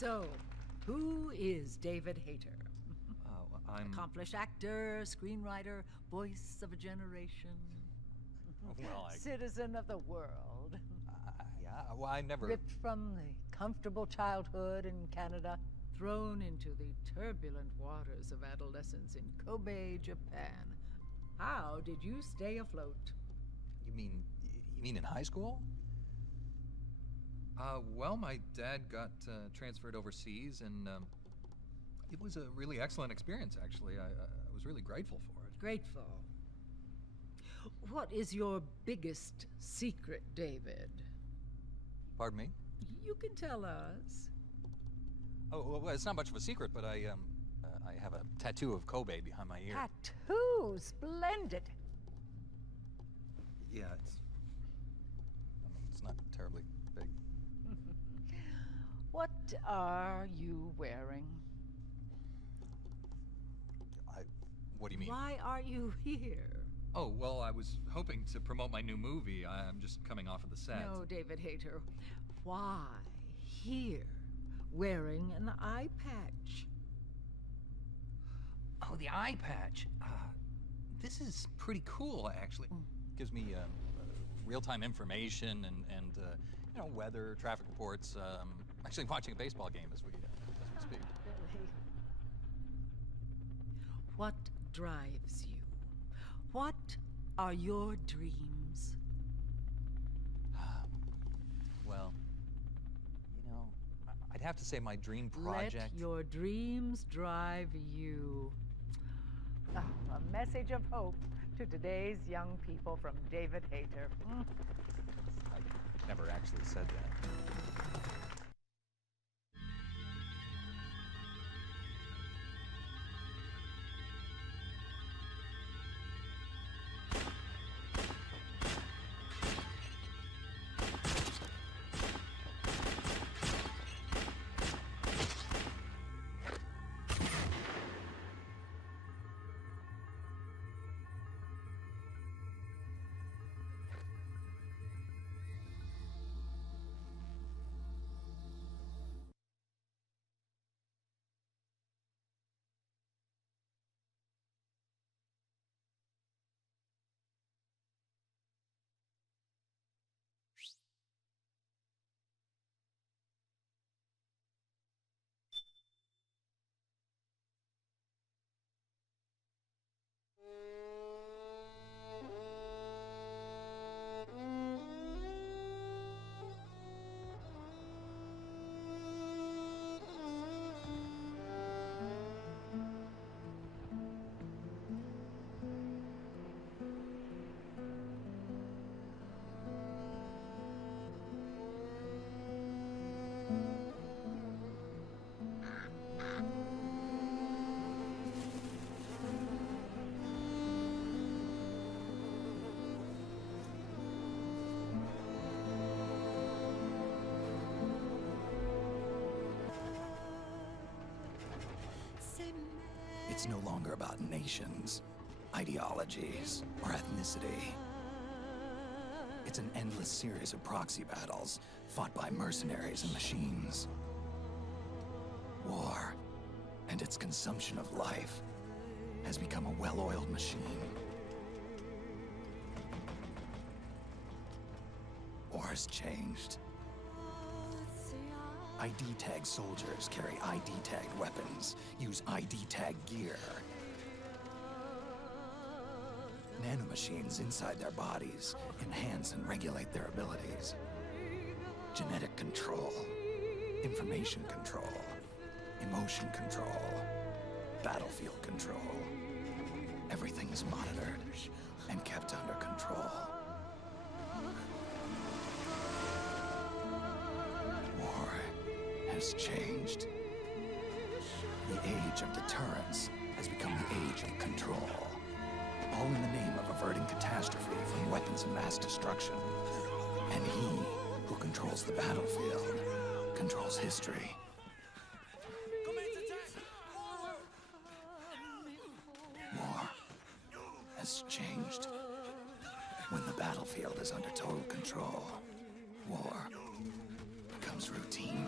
So, who is David Hayter? I'm... Accomplished actor, screenwriter, voice of a generation. Well, Citizen of the world. Yeah, well, I never... Ripped from the comfortable childhood in Canada, thrown into the turbulent waters of adolescence in Kobe, Japan. How did you stay afloat? You mean in high school? Well, my dad got transferred overseas, and it was a really excellent experience, actually. I was really grateful for it. Grateful. What is your biggest secret, David? Pardon me? You can tell us. Oh, well, it's not much of a secret, but I have a tattoo of Kobe behind my ear. Tattoo! Splendid! Yeah, it's not terribly big. What are you wearing? What do you mean? Why are you here? Oh, well, I was hoping to promote my new movie. I'm just coming off of the set. No, David Hayter. Why here, wearing an eye patch? Oh, the eye patch. This is pretty cool, actually. Gives me real-time information and you know, weather, traffic reports. Actually watching a baseball game as we speak. Really? What drives you? What are your dreams? Well, you know, I'd have to say my dream project... Let your dreams drive you. Oh, a message of hope to today's young people from David Hayter. I never actually said that. It's no longer about nations, ideologies, or ethnicity. It's an endless series of proxy battles fought by mercenaries and machines. War, and its consumption of life, has become a well-oiled machine. War's changed. ID-tagged soldiers carry ID-tagged weapons, use ID-tagged gear. Nanomachines inside their bodies enhance and regulate their abilities. Genetic control, information control, emotion control, battlefield control. Everything's monitored and kept under control. War has changed. The age of deterrence has become the age of control. All in the name of averting catastrophe from weapons of mass destruction. And he who controls the battlefield controls history. War has changed. When the battlefield is under total control, war becomes routine.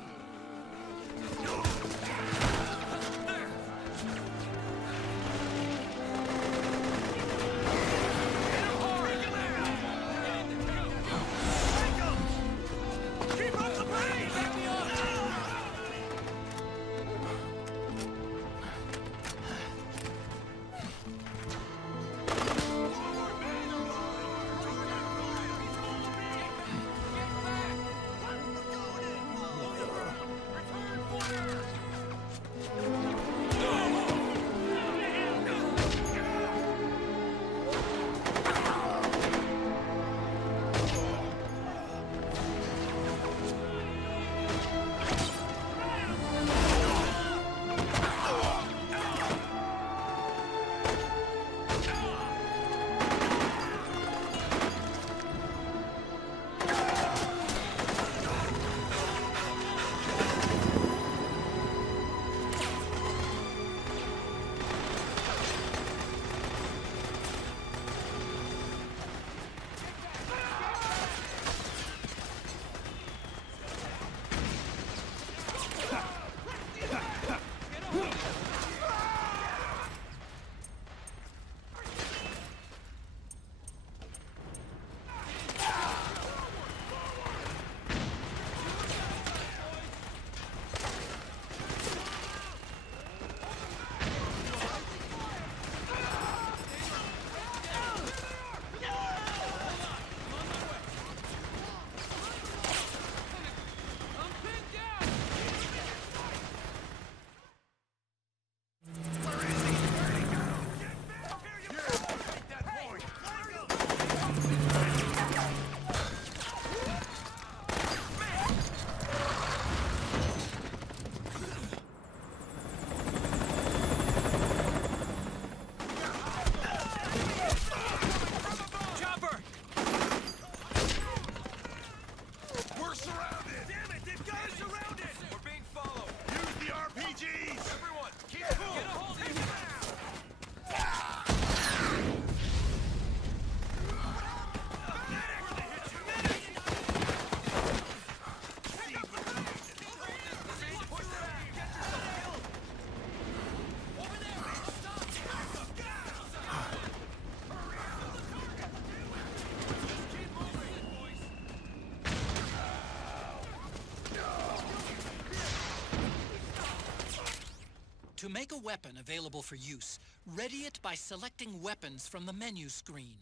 To make a weapon available for use, ready it by selecting weapons from the menu screen.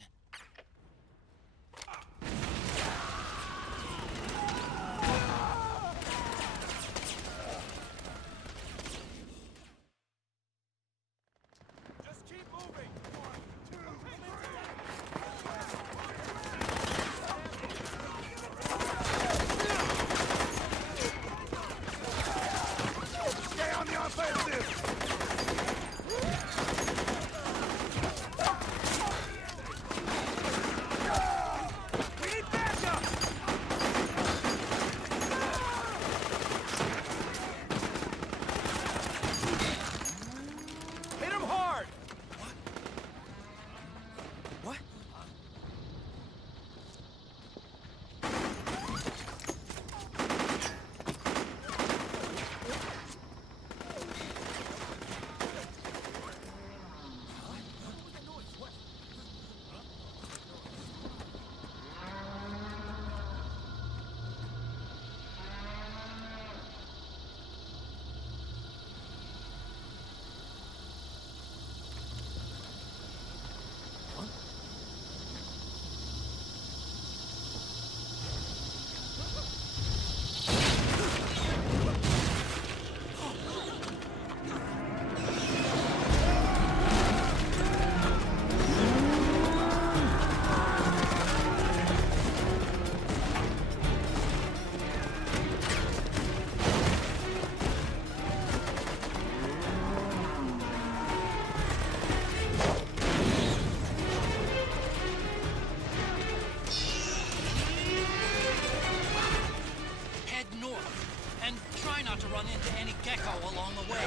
Just keep moving! Stay on the offensive! We need backup! Hit him hard! What? Head north, and try not to run into any gecko along the way.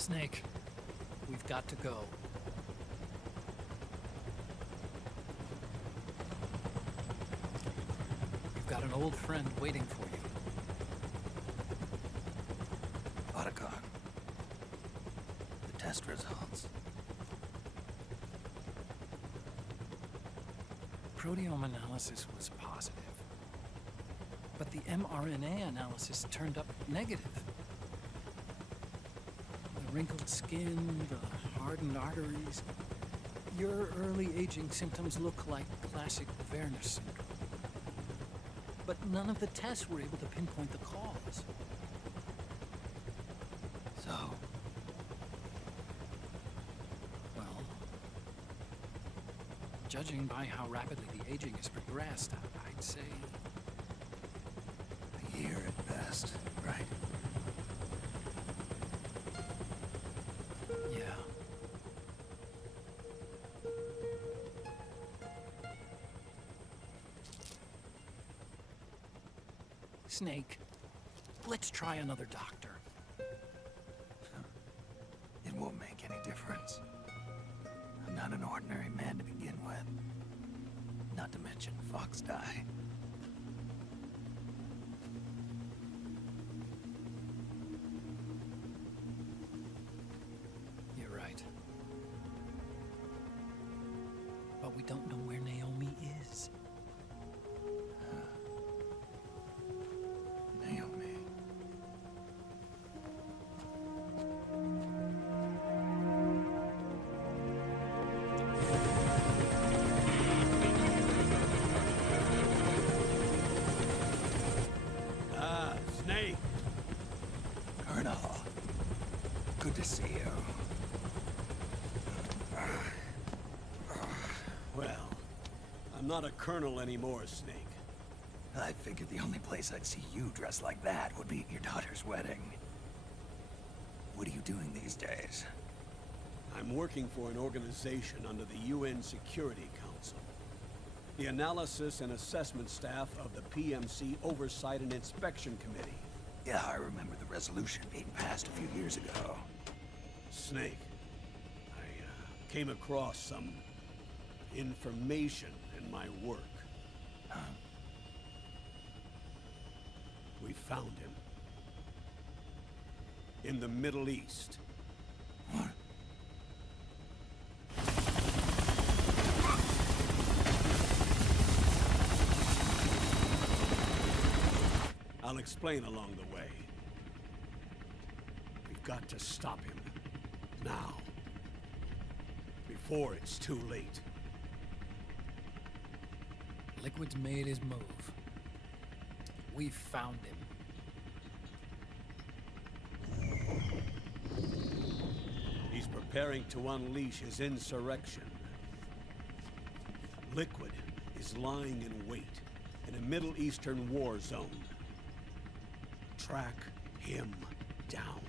Snake, we've got to go. You've got an old friend waiting for you. Otacon. The test results. Proteome analysis was positive, but the mRNA analysis turned up negative. The wrinkled skin, the hardened arteries. Your early aging symptoms look like classic Werner syndrome. But none of the tests were able to pinpoint the cause. So, Well, judging by how rapidly the aging has progressed, I'd say a year at best, right? yeah. Snake, let's try another doctor. It won't make any difference. I'm not an ordinary man to begin with. Not to mention Fox die. You're right. But we don't know where Naomi is. Naomi. Ah, Snake. Colonel. Good to see you. Well, I'm not a colonel anymore, Snake. I figured the only place I'd see you dressed like that would be at your daughter's wedding. What are you doing these days? I'm working for an organization under the UN Security Council. The Analysis and Assessment Staff of the PMC Oversight and Inspection Committee. Yeah, I remember the resolution being passed a few years ago. Snake, I came across some information in my work. Huh? We found him. In the Middle East. What? I'll explain along the way. We've got to stop him. Now. Before it's too late. Liquid's made his move. We've found him. He's preparing to unleash his insurrection. Liquid is lying in wait in a Middle Eastern war zone. Track him down.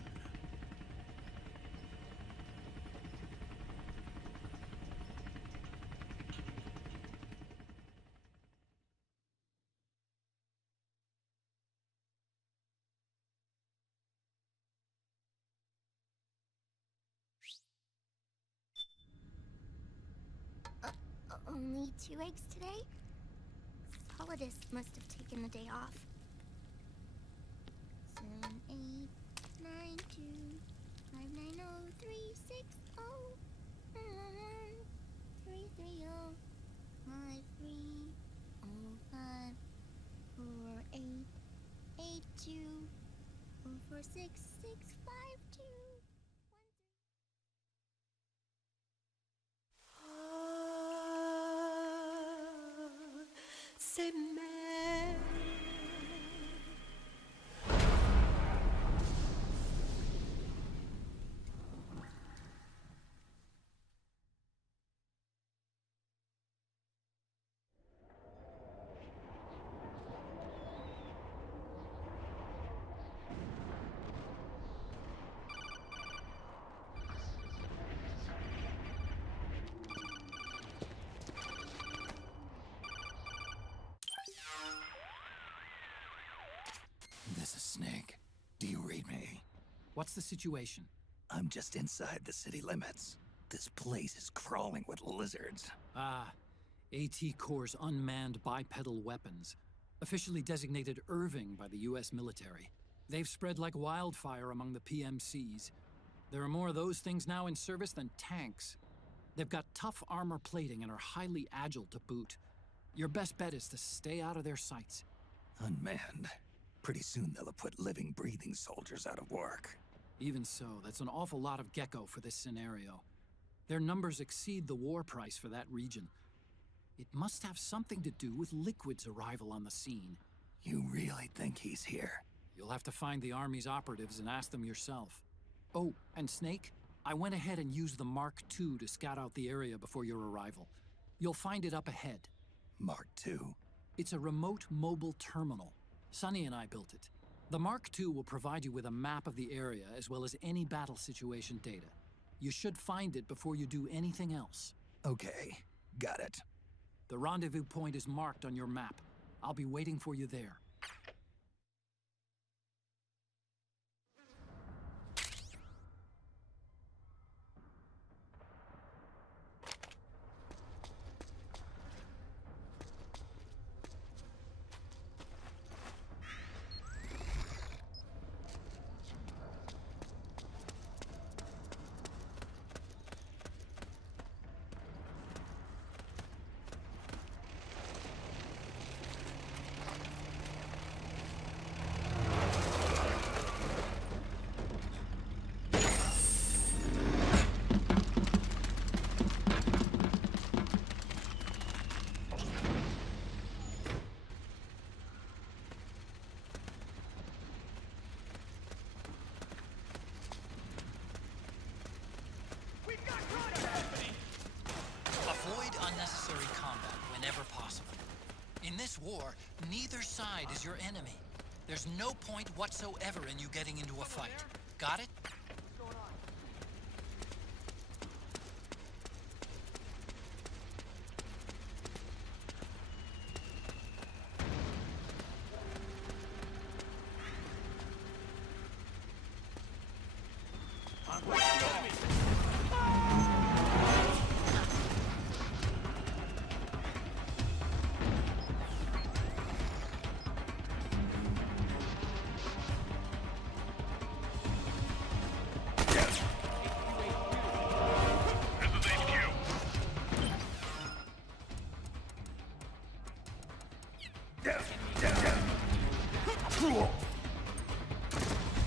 Only 2 eggs today? Solidus must have taken the day off. 7, 8, 9, 2, 5, 9, 0, 3, 6, 0, 3, 3, 0, 5, 3, 0, 5, 4, 8, 8, 2, 4, 4, 6, 6, 5, 2. C'est mère. This is Snake. Do you read me? What's the situation? I'm just inside the city limits. This place is crawling with lizards. Ah, AT Corps' unmanned bipedal weapons, officially designated Irving by the US military. They've spread like wildfire among the PMCs. There are more of those things now in service than tanks. They've got tough armor plating and are highly agile to boot. Your best bet is to stay out of their sights. Unmanned. Pretty soon they'll have put living, breathing soldiers out of work. Even so, that's an awful lot of gecko for this scenario. Their numbers exceed the war price for that region. It must have something to do with Liquid's arrival on the scene. You really think he's here? You'll have to find the Army's operatives and ask them yourself. Oh, and Snake, I went ahead and used the Mark II to scout out the area before your arrival. You'll find it up ahead. Mark II? It's a remote mobile terminal. Sonny and I built it. The Mark II will provide you with a map of the area as well as any battle situation data. You should find it before you do anything else. Okay, got it. The rendezvous point is marked on your map. I'll be waiting for you there. Avoid unnecessary combat whenever possible. In this war, neither side is your enemy. There's no point whatsoever in you getting into a fight. Got it?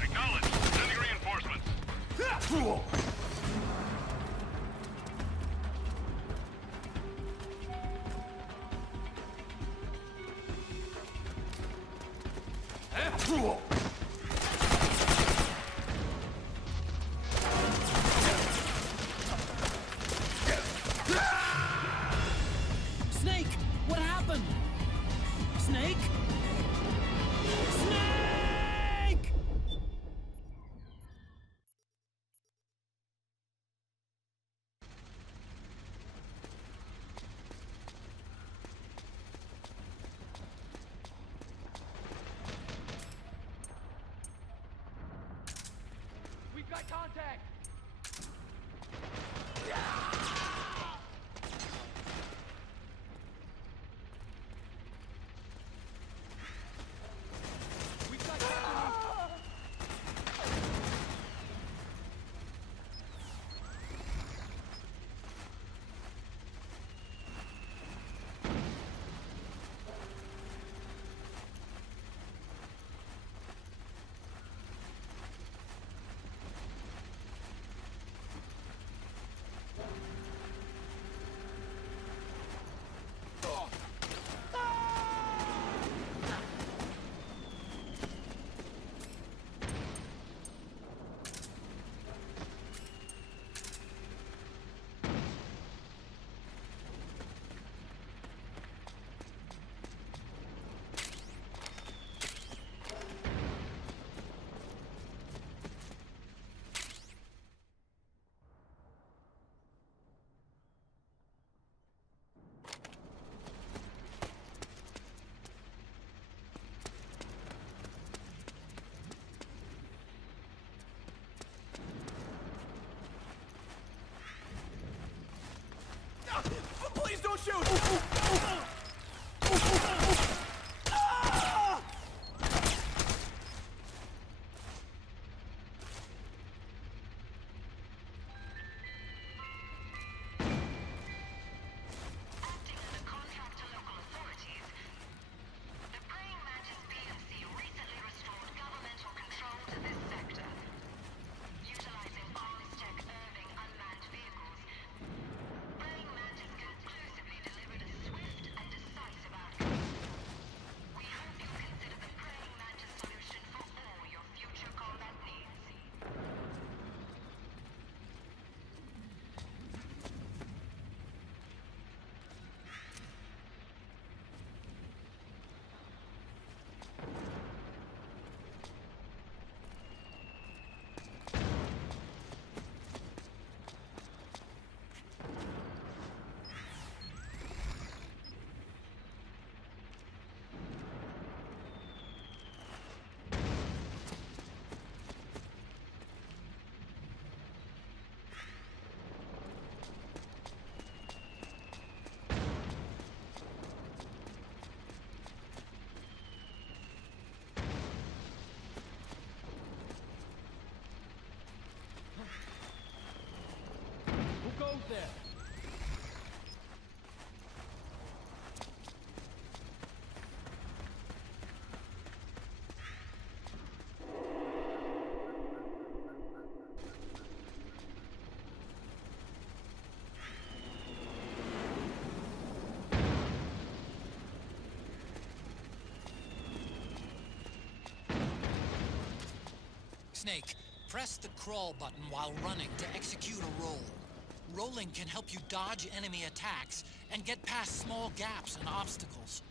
Acknowledge. Sending reinforcements. Snake! What happened? Snake? Snake! We've got contact. We've got company. Go there! Snake, press the crawl button while running to execute a roll. Rolling can help you dodge enemy attacks and get past small gaps and obstacles.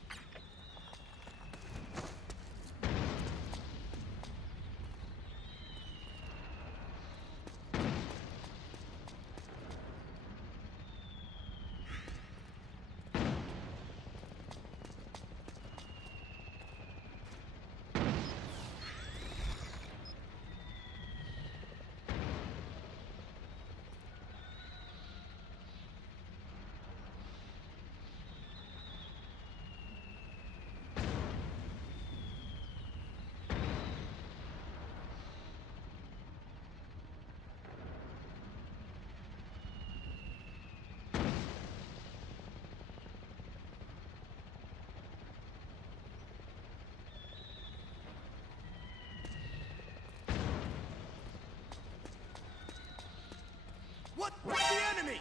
What's the enemy?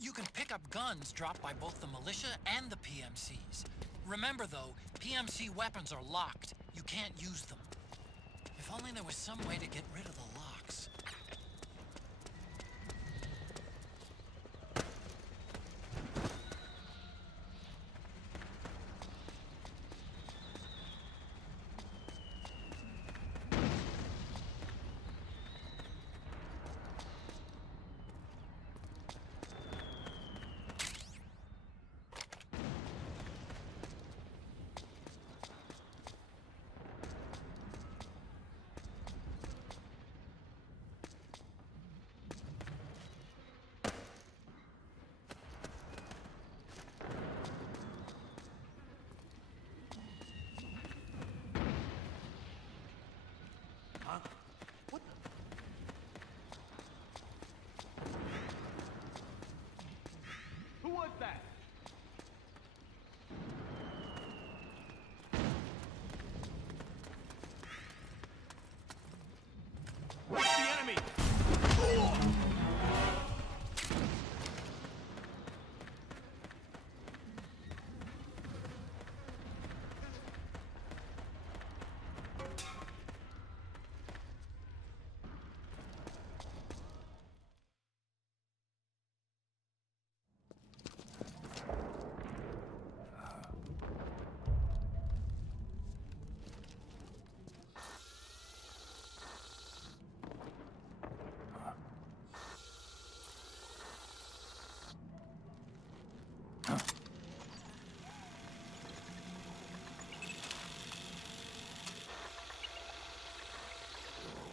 You can pick up guns dropped by both the militia and the PMCs. Remember though, PMC weapons are locked. You can't use them. If only there was some way to get rid of the locks. Huh? What the? Who was that? Where's the enemy?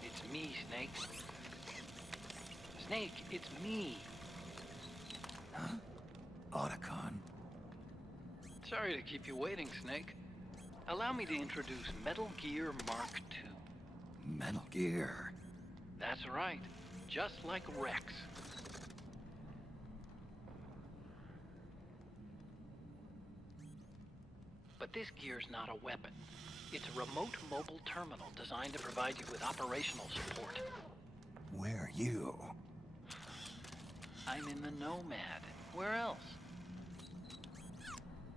It's me, Snake. Snake, it's me. Otacon. Sorry to keep you waiting, Snake. Allow me to introduce Metal Gear Mark II. Metal Gear. That's right. Just like Rex. But this gear's not a weapon. It's a remote mobile terminal designed to provide you with operational support. Where are you? I'm in the Nomad. Where else?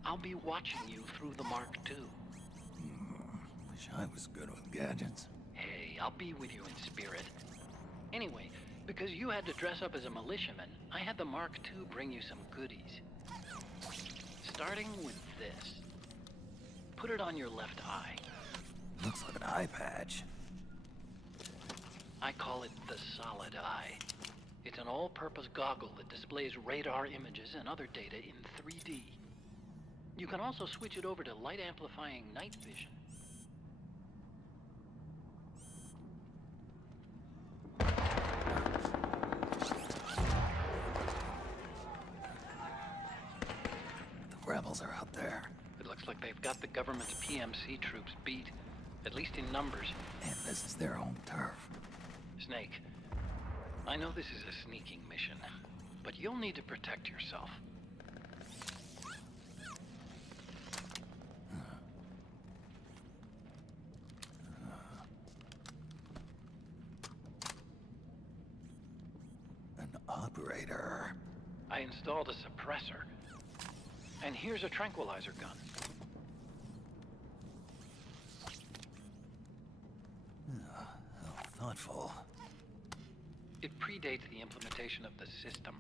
I'll be watching you through the Mark II. Wish I was good with gadgets. Hey, I'll be with you in spirit. Anyway, because you had to dress up as a militiaman, I had the Mark II bring you some goodies. Starting with this. Put it on your left eye. Looks like an eye patch. I call it the Solid Eye. It's an all-purpose goggle that displays radar images and other data in 3D. You can also switch it over to light-amplifying night vision. The rebels are out there. It looks like they've got the government's PMC troops beat, at least in numbers. And this is their home turf. Snake, I know this is a sneaking mission, but you'll need to protect yourself. An operator. I installed a suppressor. And here's a tranquilizer gun. How thoughtful. It predates the implementation of the system.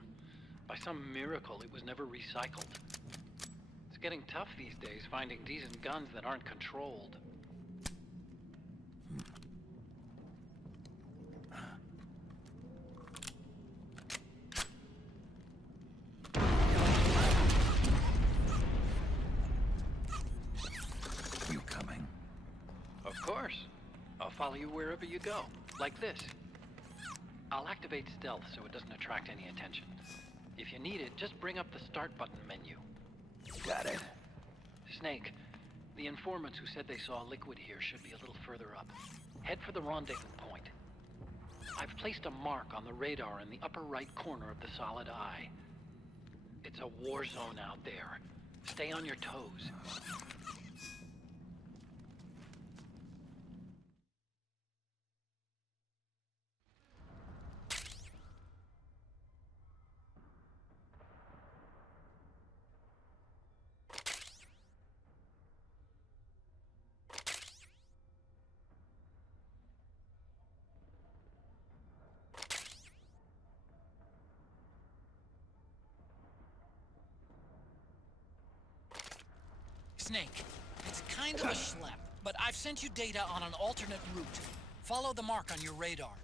By some miracle, it was never recycled. It's getting tough these days finding decent guns that aren't controlled. You coming? Of course. I'll follow you wherever you go, like this. I'll activate stealth so it doesn't attract any attention. If you need it, just bring up the start button menu. Got it. Snake, the informants who said they saw liquid here should be a little further up. Head for the rendezvous point. I've placed a mark on the radar in the upper right corner of the solid eye. It's a war zone out there. Stay on your toes. Snake, it's kind of a schlep, but I've sent you data on an alternate route. Follow the mark on your radar.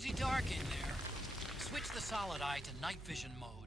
Pretty dark in there. Switch the solid eye to night vision mode.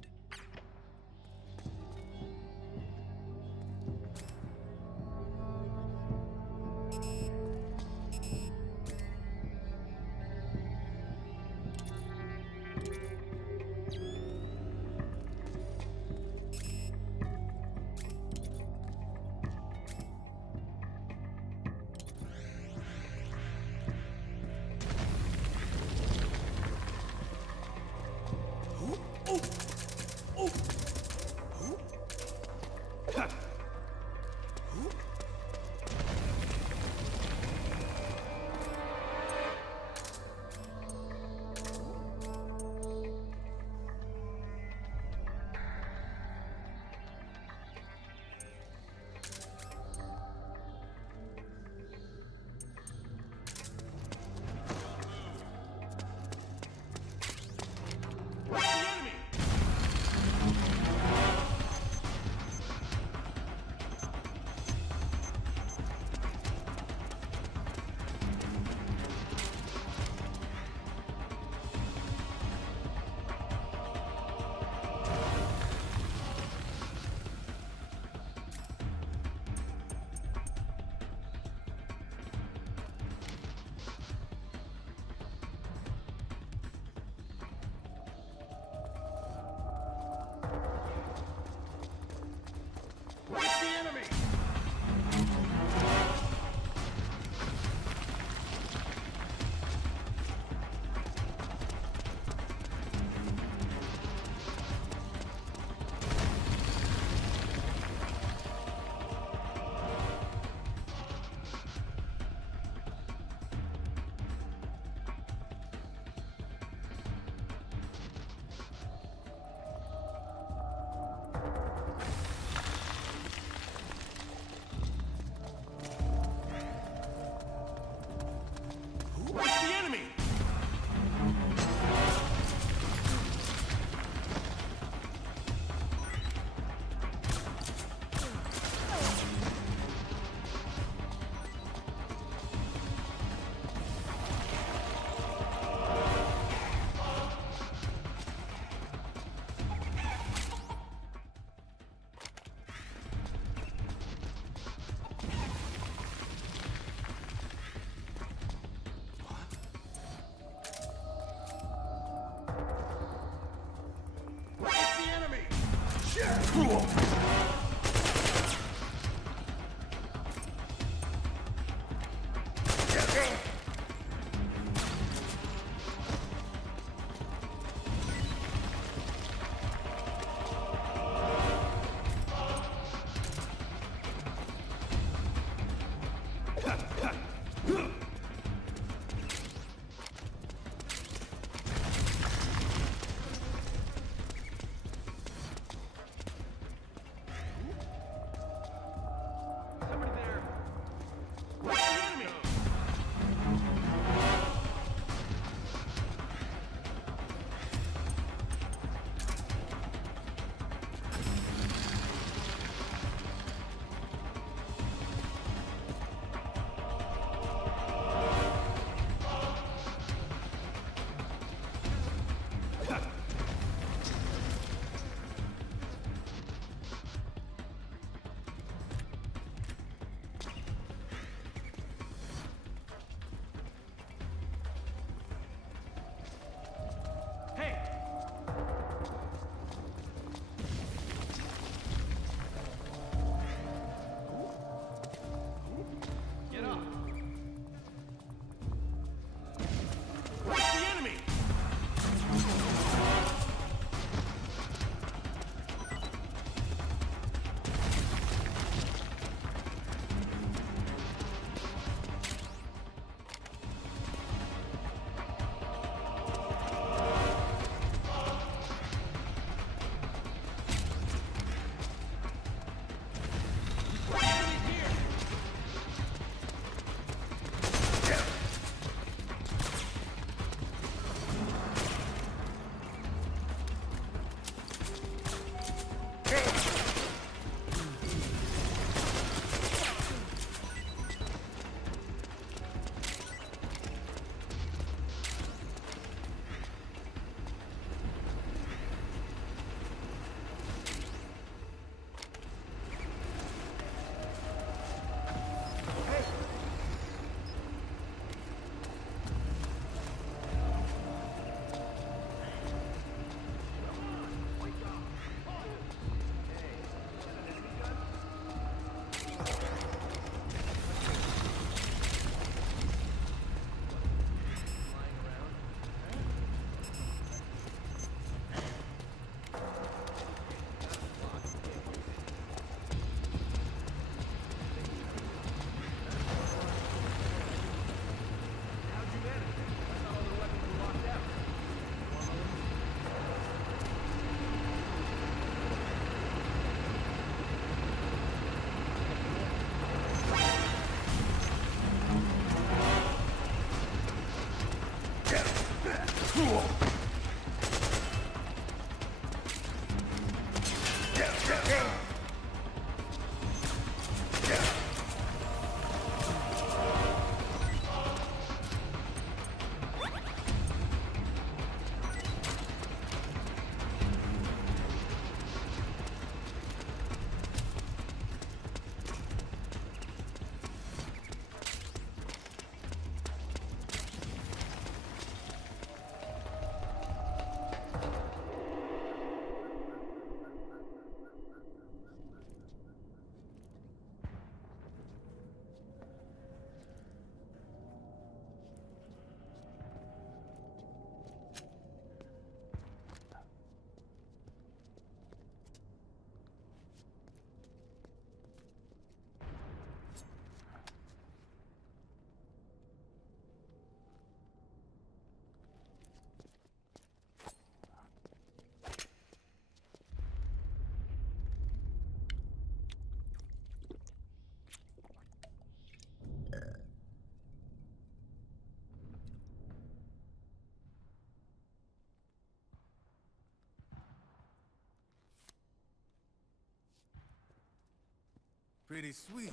Pretty sweet,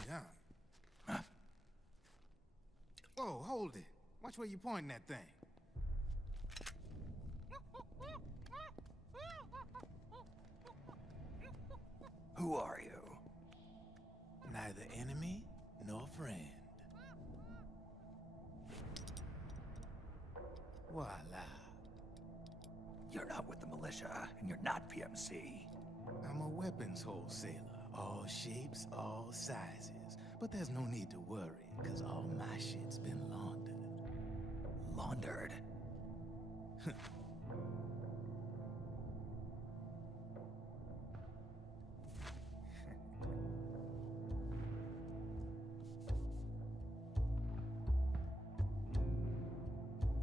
huh? Whoa, hold it. Watch where you pointing that thing. Who are you? Neither enemy nor friend. Voila. You're not with the militia, and you're not PMC. I'm a weapons wholesaler. All shapes, all sizes. But there's no need to worry, because all my shit's been laundered. Laundered?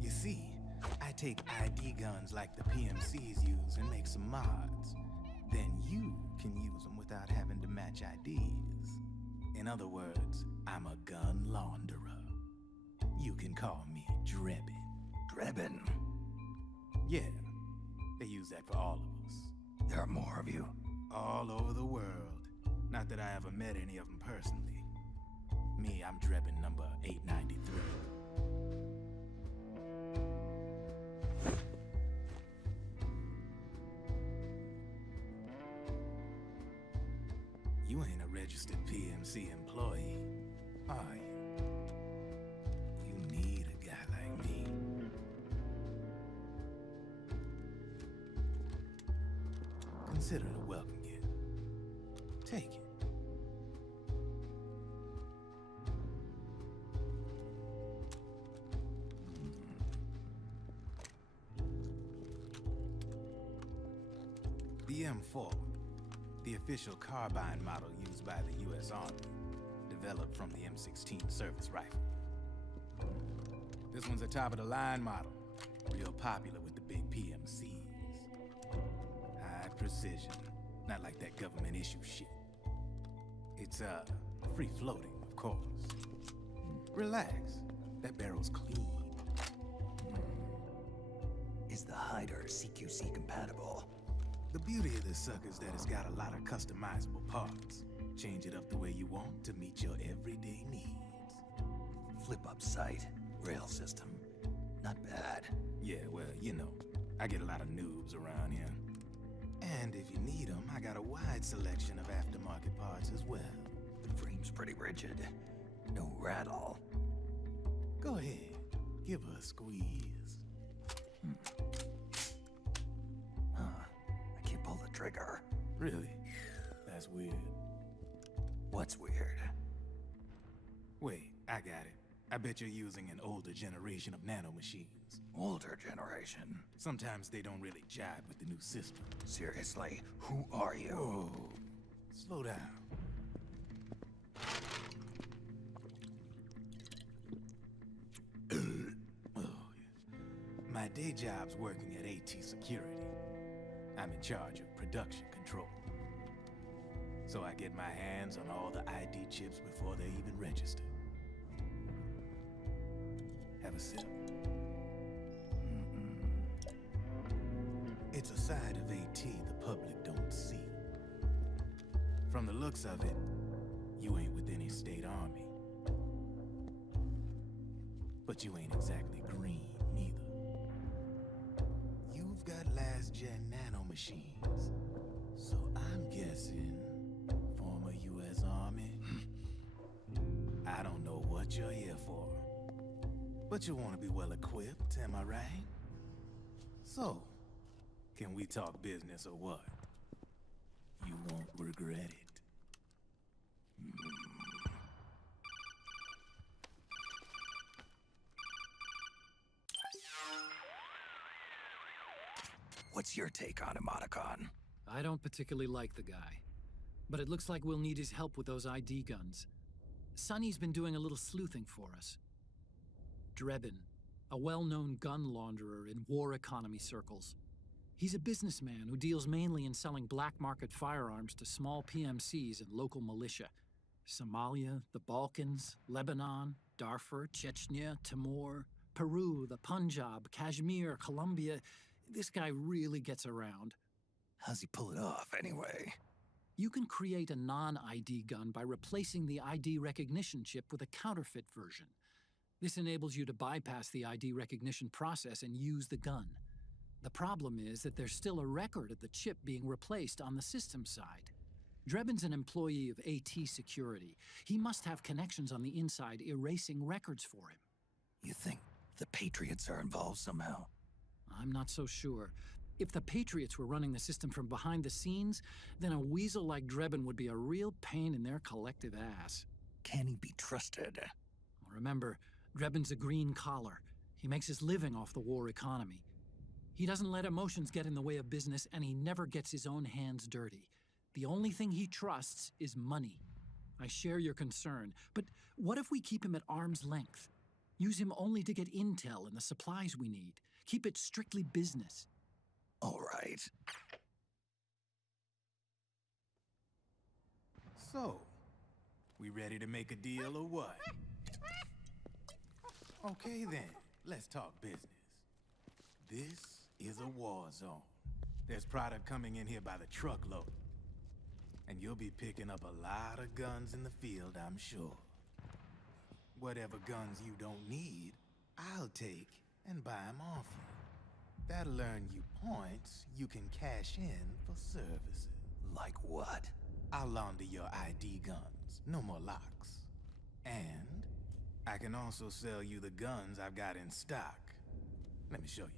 You see, I take ID guns like the PMCs use and make some mods. Then you can use them without having to match IDs. In other words, I'm a gun launderer. You can call me Drebin. Drebin? Yeah, they use that for all of us. There are more of you. All over the world. Not that I ever met any of them personally. Me, I'm Drebin number 893. You ain't a registered PMC employee, are you? You need a guy like me. Consider it a welcome gift. Take it. The M4. The official carbine model used by the U.S. Army, developed from the M16 service rifle. This one's a top-of-the-line model, real popular with the big PMCs. High precision, not like that government-issue shit. It's, free-floating, of course. Relax, that barrel's clean. Is the hider CQC compatible? The beauty of this sucker is that it's got a lot of customizable parts. Change it up the way you want to meet your everyday needs. Flip-up sight, rail system. Not bad. Yeah, well, you know, I get a lot of noobs around here. And if you need them, I got a wide selection of aftermarket parts as well. The frame's pretty rigid. No rattle. Go ahead, give her a squeeze. I can't pull the trigger. Really? That's weird. What's weird? Wait, I got it. I bet you're using an older generation of nanomachines. Older generation? Sometimes they don't really jibe with the new system. Seriously, who are you? Whoa. Slow down. Oh, yeah. My day job's working at AT Security. I'm in charge of production control. So I get my hands on all the ID chips before they even register. Have a sip. It's a side of AT the public don't see. From the looks of it, you ain't with any state army. But you ain't exactly green, neither. You've got last-gen nanomachines. So I'm guessing former U.S. Army. I don't know what you're here for. But you want to be well-equipped, am I right? So, can we talk business or what? You won't regret it. What's your take on Emoticon? I don't particularly like the guy. But it looks like we'll need his help with those ID guns. Sonny's been doing a little sleuthing for us. Drebin, a well-known gun launderer in war economy circles. He's a businessman who deals mainly in selling black market firearms to small PMCs and local militia. Somalia, the Balkans, Lebanon, Darfur, Chechnya, Timor, Peru, the Punjab, Kashmir, Colombia. This guy really gets around. How's he pull it off, anyway? You can create a non-ID gun by replacing the ID recognition chip with a counterfeit version. This enables you to bypass the ID recognition process and use the gun. The problem is that there's still a record of the chip being replaced on the system side. Drebin's an employee of AT Security. He must have connections on the inside erasing records for him. You think the Patriots are involved somehow? I'm not so sure. If the Patriots were running the system from behind the scenes, then a weasel like Drebin would be a real pain in their collective ass. Can he be trusted? Remember, Drebin's a green collar. He makes his living off the war economy. He doesn't let emotions get in the way of business, and he never gets his own hands dirty. The only thing he trusts is money. I share your concern, but what if we keep him at arm's length? Use him only to get intel and the supplies we need. Keep it strictly business. All right. So, we ready to make a deal or what? Okay then, let's talk business. This is a war zone. There's product coming in here by the truckload. And you'll be picking up a lot of guns in the field, I'm sure. Whatever guns you don't need, I'll take and buy them off you. That'll earn you points you can cash in for services. Like what? I'll launder your ID guns, no more locks. And I can also sell you the guns I've got in stock. Let me show you.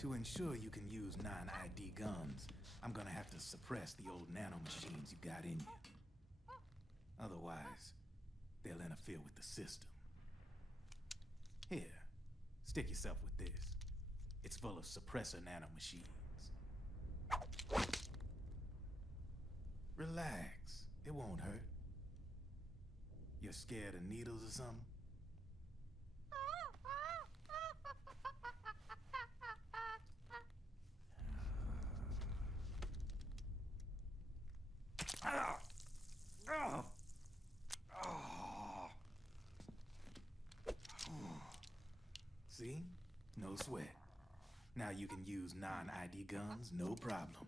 To ensure you can use non-ID guns, I'm gonna have to suppress the old nanomachines you got in you. Otherwise, they'll interfere with the system. Here, stick yourself with this. It's full of suppressor nanomachines. Relax, it won't hurt. You're scared of needles or something? See? No sweat. Now you can use non-ID guns, no problem.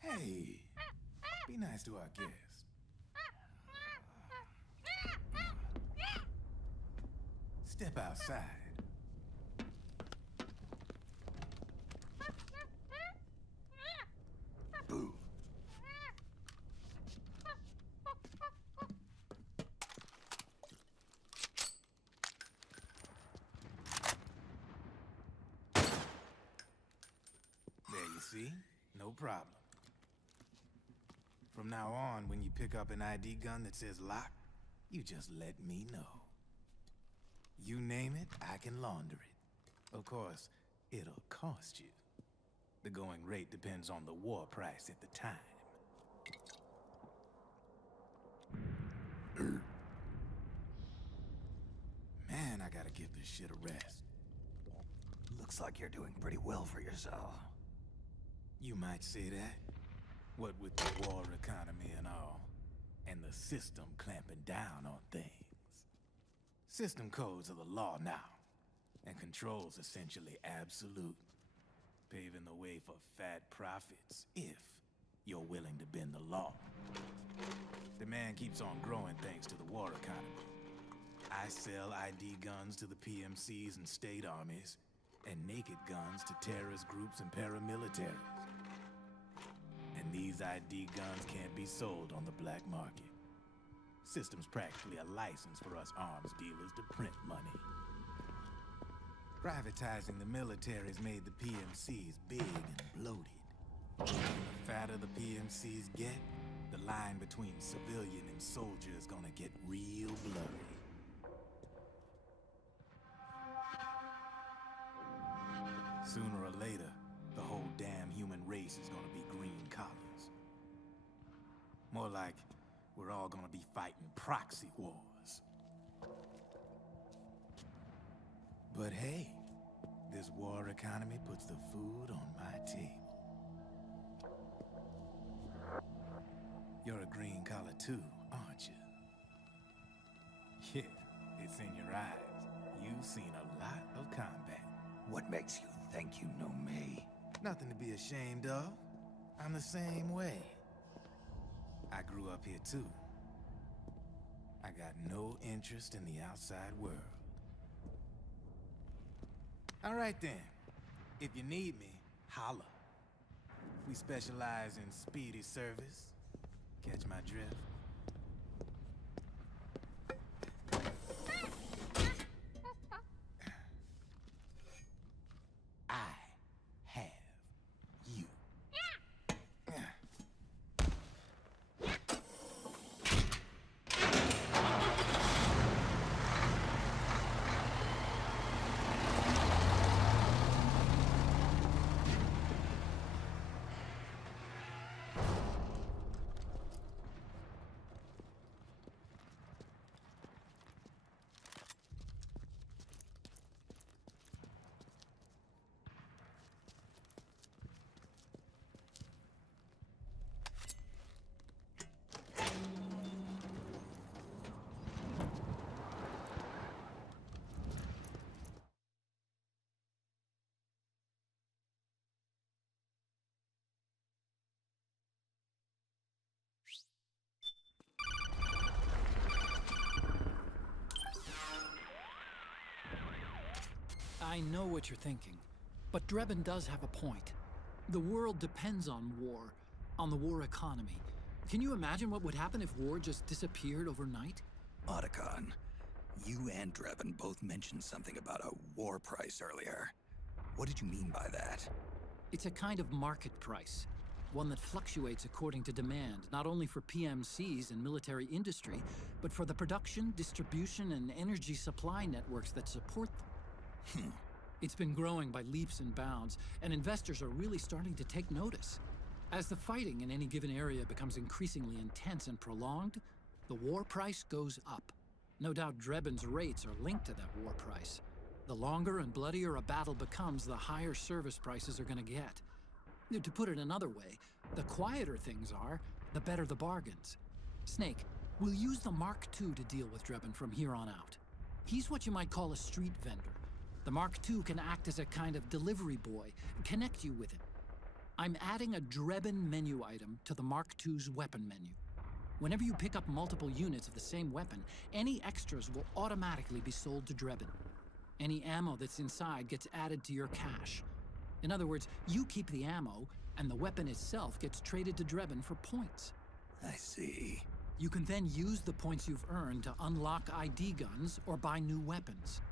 Hey, be nice to our guest. Step outside. Boo. There you see? No problem. From now on, when you pick up an ID gun that says lock, you just let me know. You name it, I can launder it. Of course, it'll cost you. The going rate depends on the war price at the time. Man, I gotta give this shit a rest. Looks like you're doing pretty well for yourself. You might say that. What with the war economy and all, and the system clamping down on things. System codes are the law now, and control's essentially absolute, paving the way for fat profits if you're willing to bend the law. Demand keeps on growing thanks to the war economy. I sell ID guns to the PMCs and state armies, and naked guns to terrorist groups and paramilitaries. And these ID guns can't be sold on the black market. System's practically a license for us arms dealers to print money. Privatizing the military's made the PMCs big and bloated. The fatter the PMCs get, the line between civilian and soldier is gonna get real blurry. Sooner or later, the whole damn human race is gonna be green collars. More like we're all gonna be fighting proxy wars. But hey, this war economy puts the food on my table. You're a green collar too, aren't you? Yeah, it's in your eyes. You've seen a lot of combat. What makes you think you know me? Nothing to be ashamed of. I'm the same way. I grew up here too. I got no interest in the outside world. All right then. If you need me, holla. We specialize in speedy service. Catch my drift? I have you. I know what you're thinking, but Drebin does have a point. The world depends on war, on the war economy. Can you imagine what would happen if war just disappeared overnight? Otacon, you and Drebin both mentioned something about a war price earlier. What did you mean by that? It's a kind of market price, one that fluctuates according to demand, not only for PMCs and military industry, but for the production, distribution, and energy supply networks that support them. It's been growing by leaps and bounds, and investors are really starting to take notice. As the fighting in any given area becomes increasingly intense and prolonged, the war price goes up. No doubt Drebin's rates are linked to that war price. The longer and bloodier a battle becomes, the higher service prices are going to get. To put it another way, the quieter things are, the better the bargains. Snake, we'll use the Mark II to deal with Drebin from here on out. He's what you might call a street vendor. The Mark II can act as a kind of delivery boy, connect you with him. I'm adding a Drebin menu item to the Mark II's weapon menu. Whenever you pick up multiple units of the same weapon, any extras will automatically be sold to Drebin. Any ammo that's inside gets added to your cache. In other words, you keep the ammo, and the weapon itself gets traded to Drebin for points. I see. You can then use the points you've earned to unlock ID guns or buy new weapons.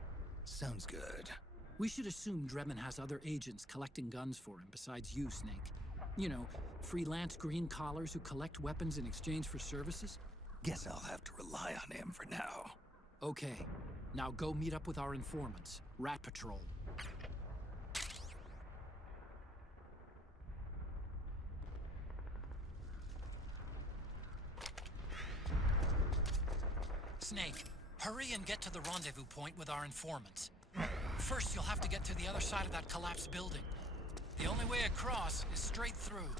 Sounds good. We should assume Drebin has other agents collecting guns for him besides you, Snake. You know, freelance green collars who collect weapons in exchange for services? Guess I'll have to rely on him for now. Okay, now go meet up with our informants, Rat Patrol. Snake, hurry and get to the rendezvous point with our informants. First, you'll have to get to the other side of that collapsed building. The only way across is straight through.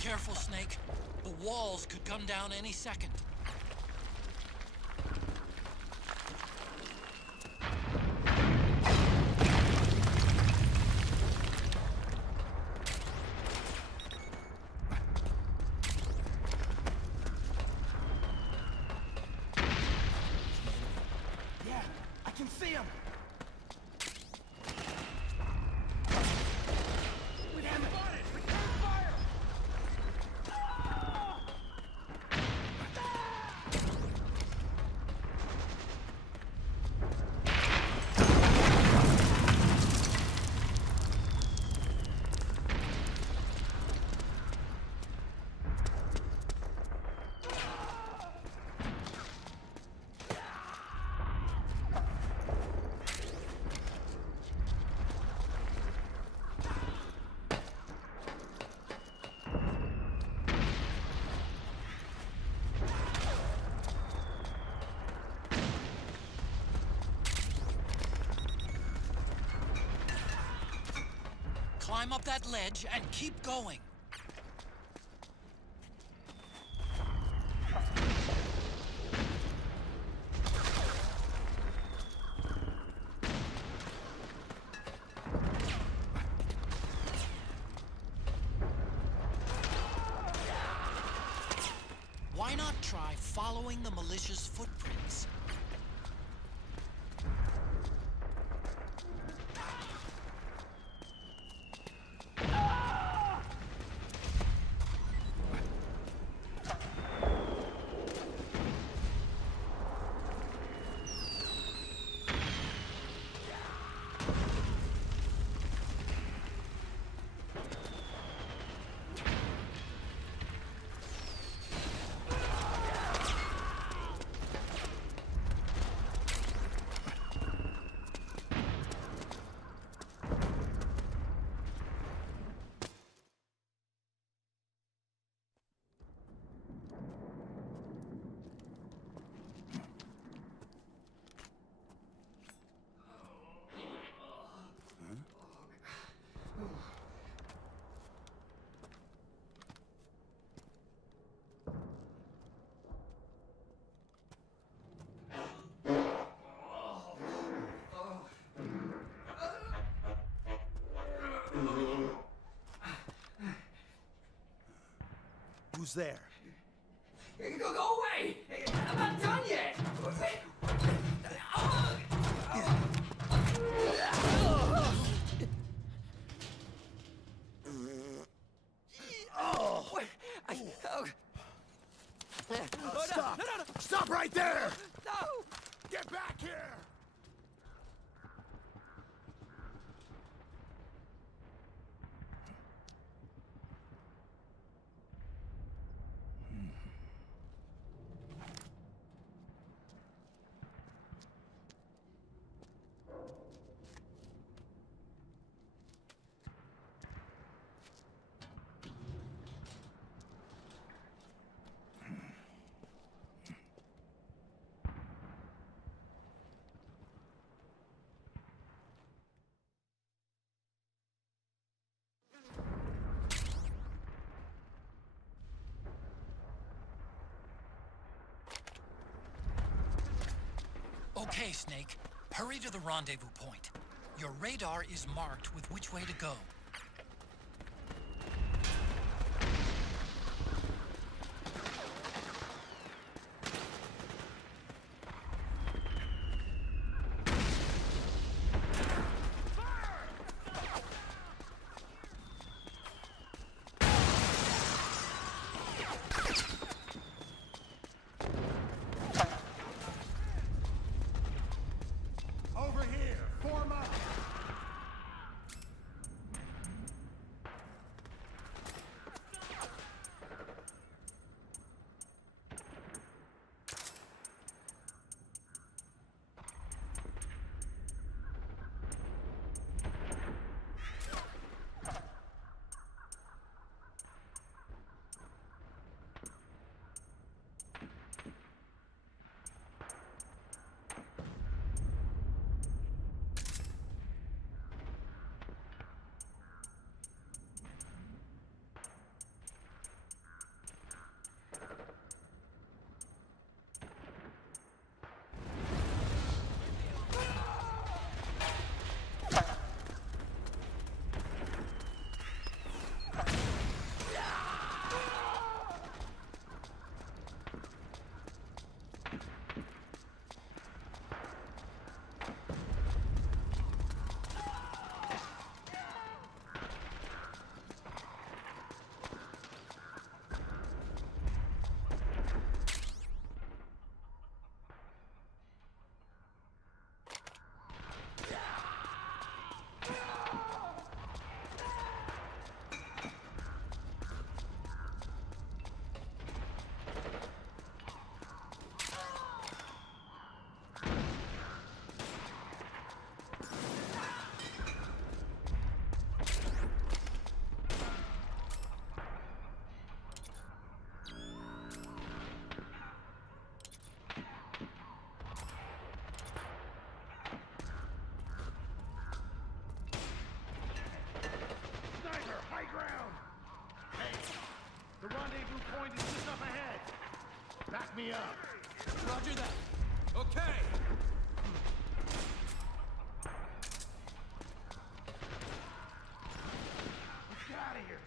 Careful, Snake. The walls could come down any second. Yeah, I see him! Damn it! Return fire! Climb up that ledge and keep going. Why not try following the militia's footprints? Who's there? Go away! I'm not done yet! Stop! Stop right there! No! Get back here! Okay, Snake. Hurry to the rendezvous point. Your radar is marked with which way to go. Over here! Form up! up ahead! Back me up! Roger that. Okay. Let's get out of here!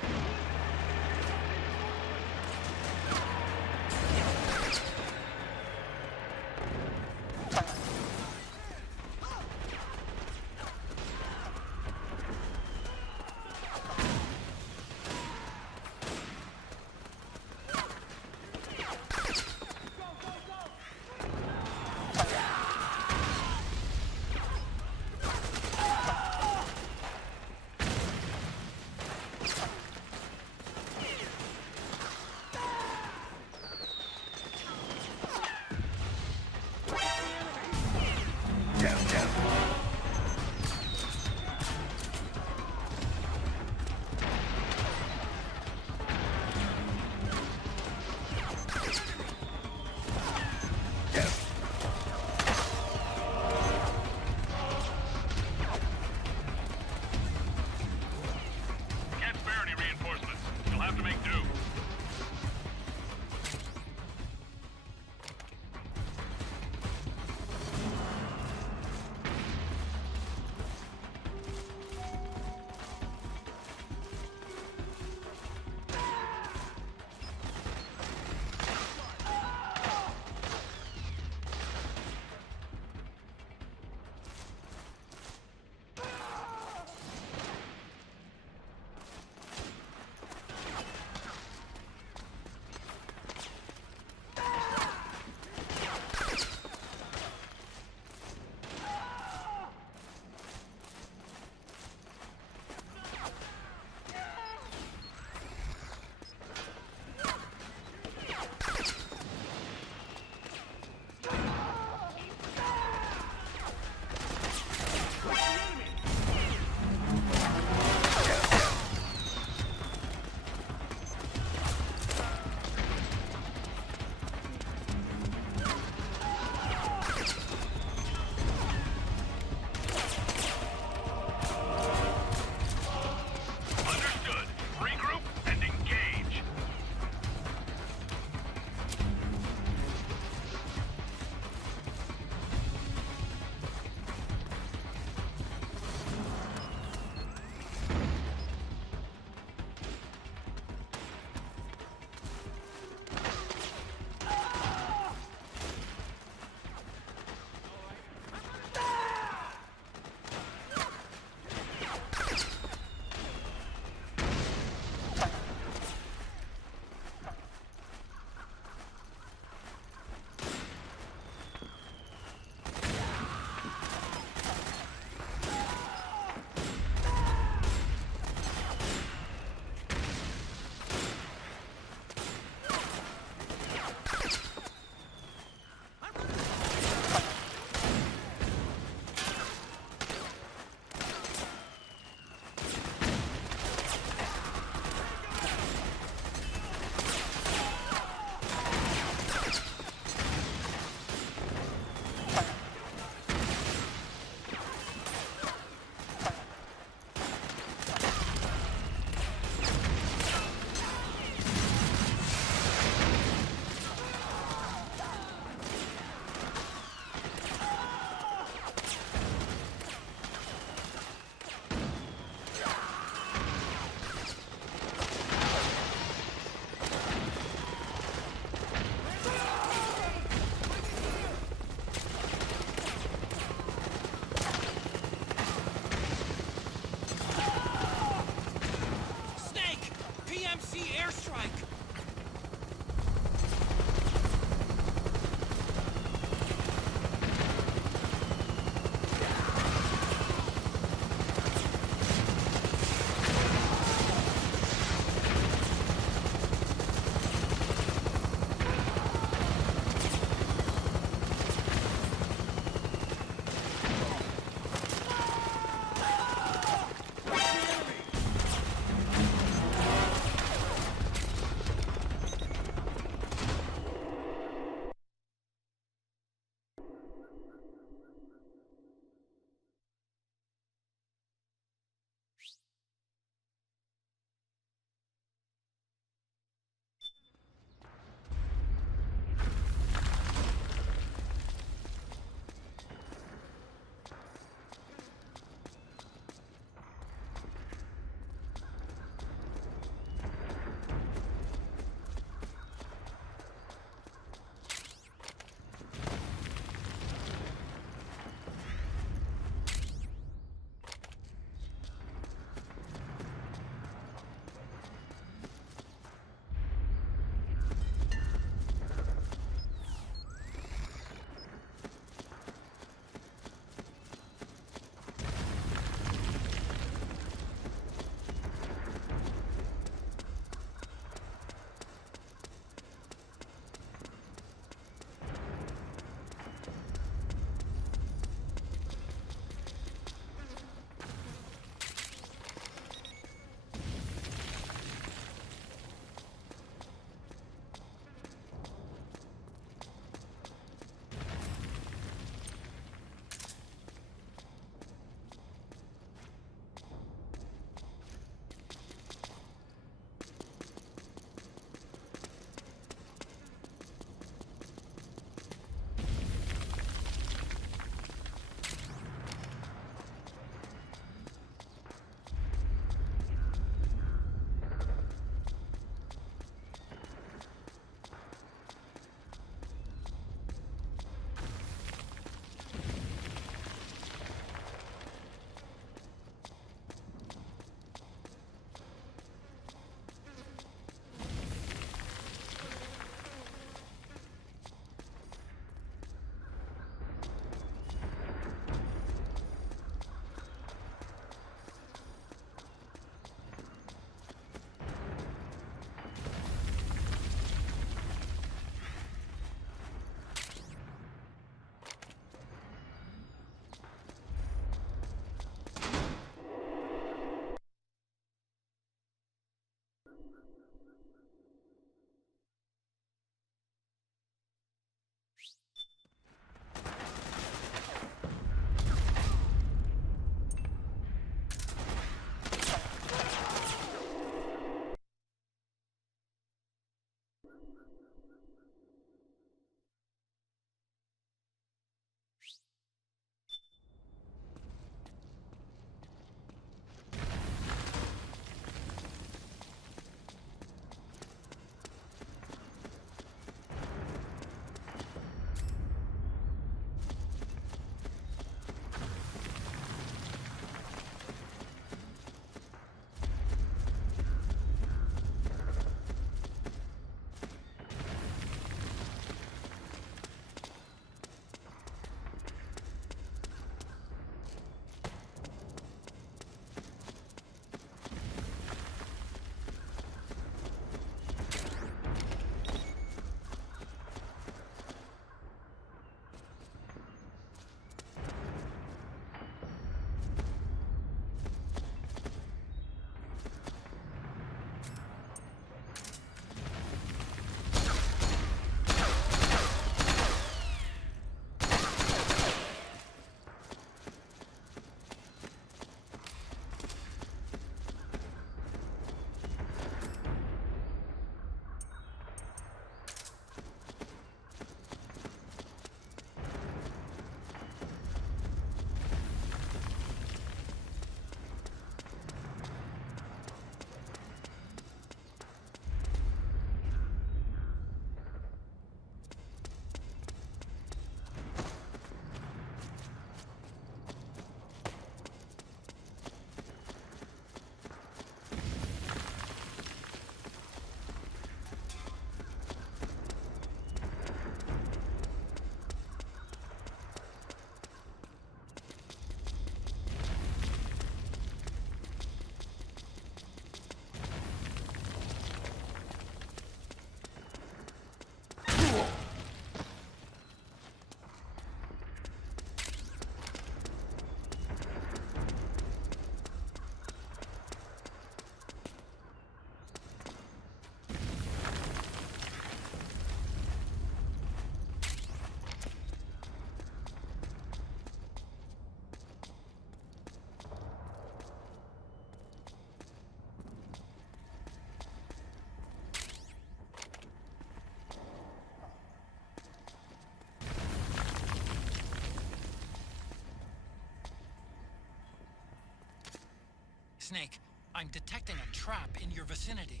Snake, I'm detecting a trap in your vicinity.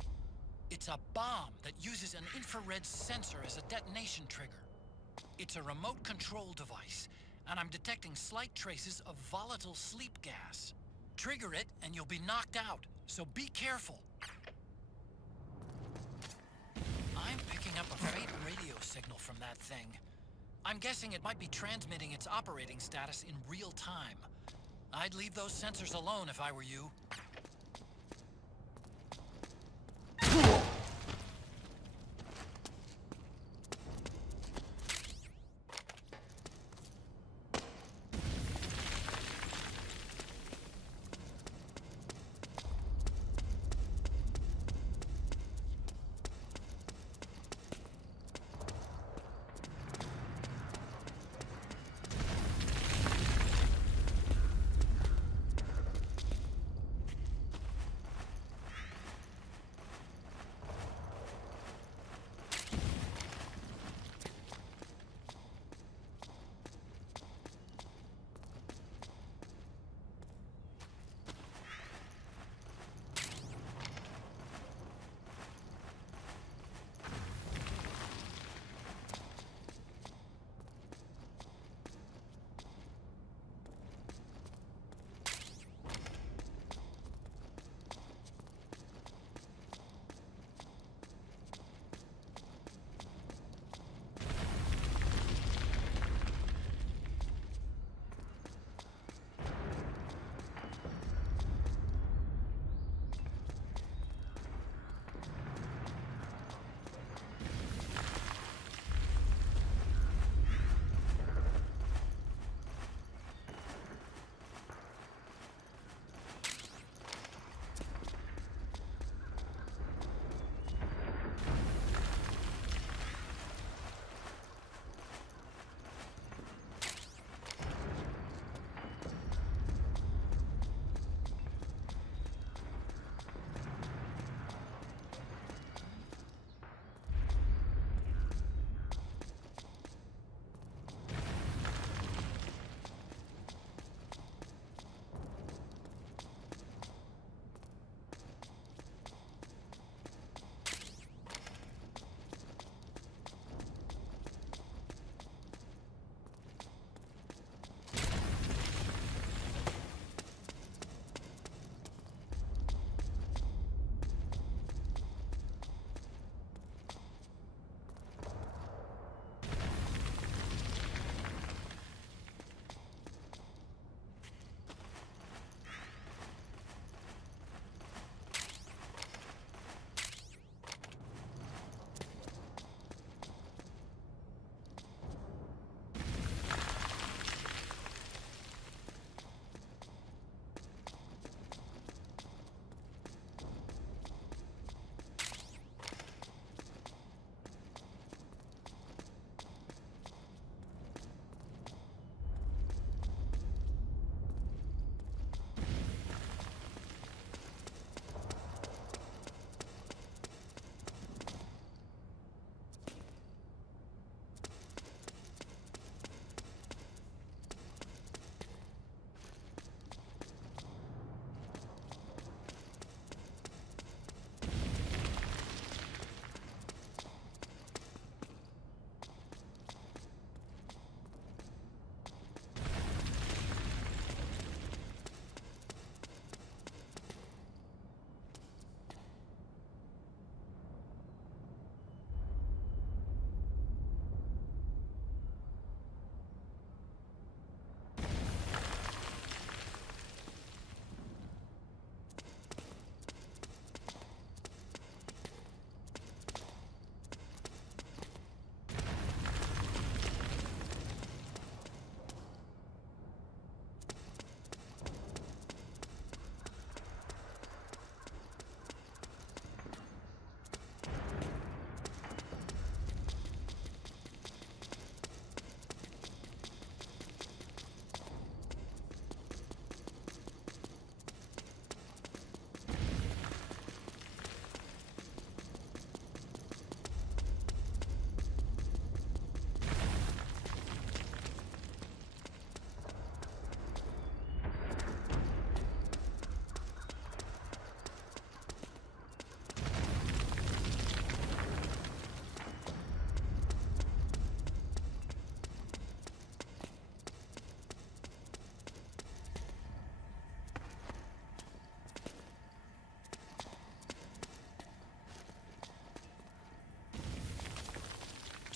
It's a bomb that uses an infrared sensor as a detonation trigger. It's a remote control device, and I'm detecting slight traces of volatile sleep gas. Trigger it, and you'll be knocked out, so be careful. I'm picking up a faint radio signal from that thing. I'm guessing it might be transmitting its operating status in real time. I'd leave those sensors alone if I were you.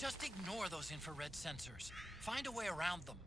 Just ignore those infrared sensors. Find a way around them.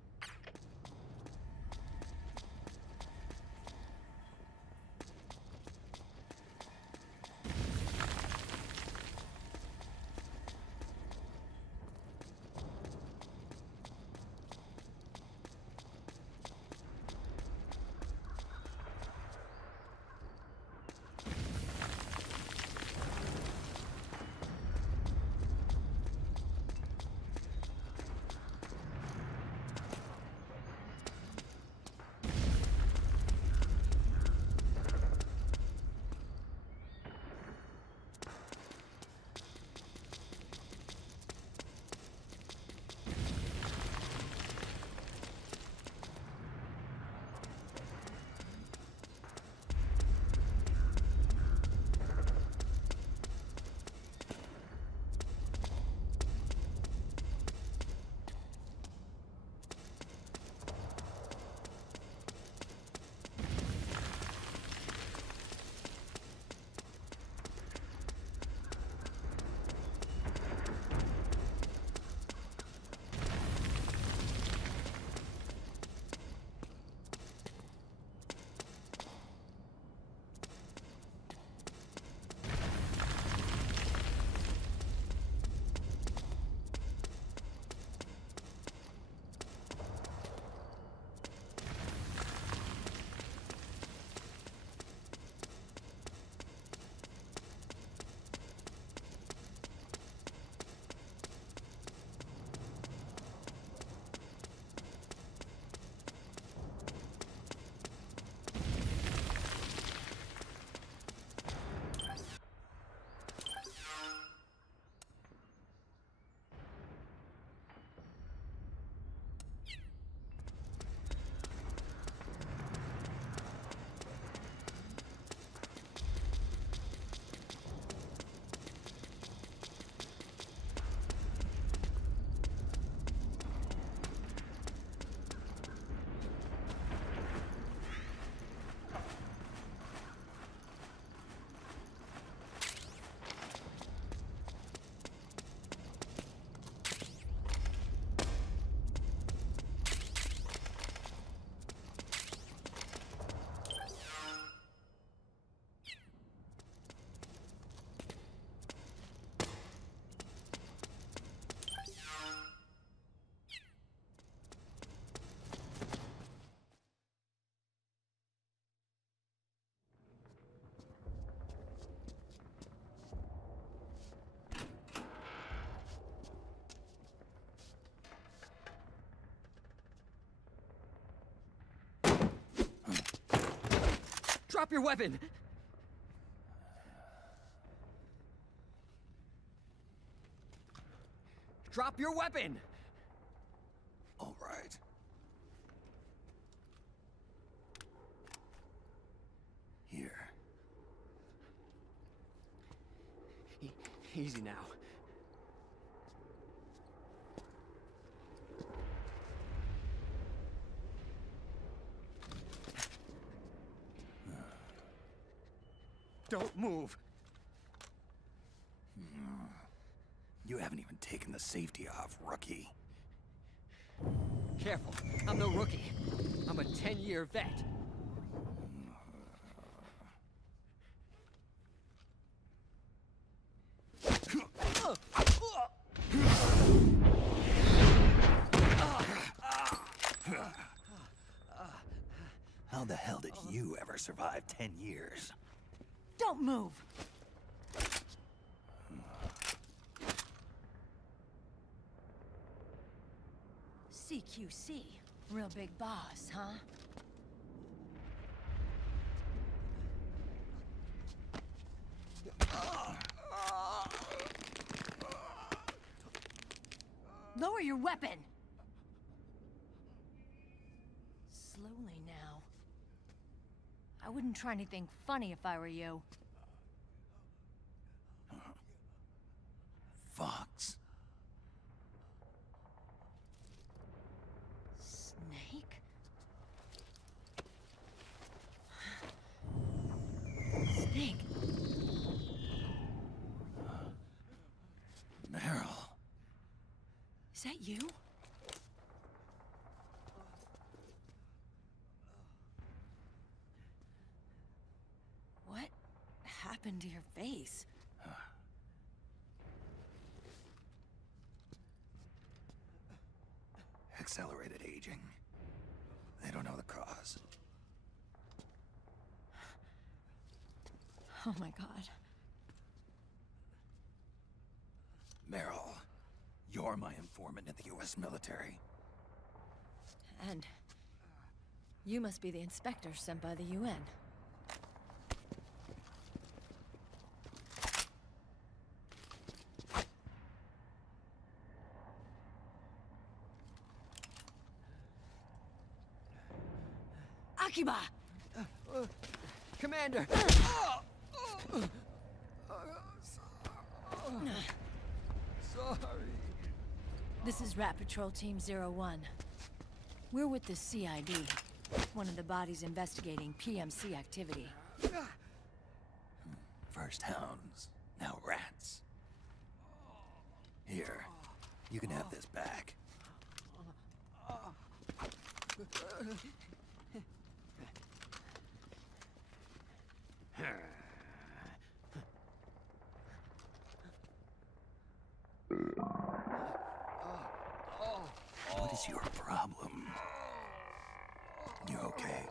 Drop your weapon! Drop your weapon! All right. Here. Easy now. Don't move. You haven't even taken the safety off, rookie. Careful. I'm no rookie. I'm a 10-year vet. How the hell did you ever survive 10 years? Don't move! CQC. Real big boss, huh? Lower your weapon! Slowly now. I wouldn't try anything funny if I were you. Fox. Snake? Snake? Meryl. that you? What happened to your face? Accelerated aging. They don't know the cause. Oh my god. Meryl, you're my informant in the U.S. military. And you must be the inspector sent by the UN. Akiba! Commander! Sorry. This is Rat Patrol Team 01. We're with the CID, one of the bodies investigating PMC activity. First hounds, now rats. Here, you can have this back. What is your problem? You okay?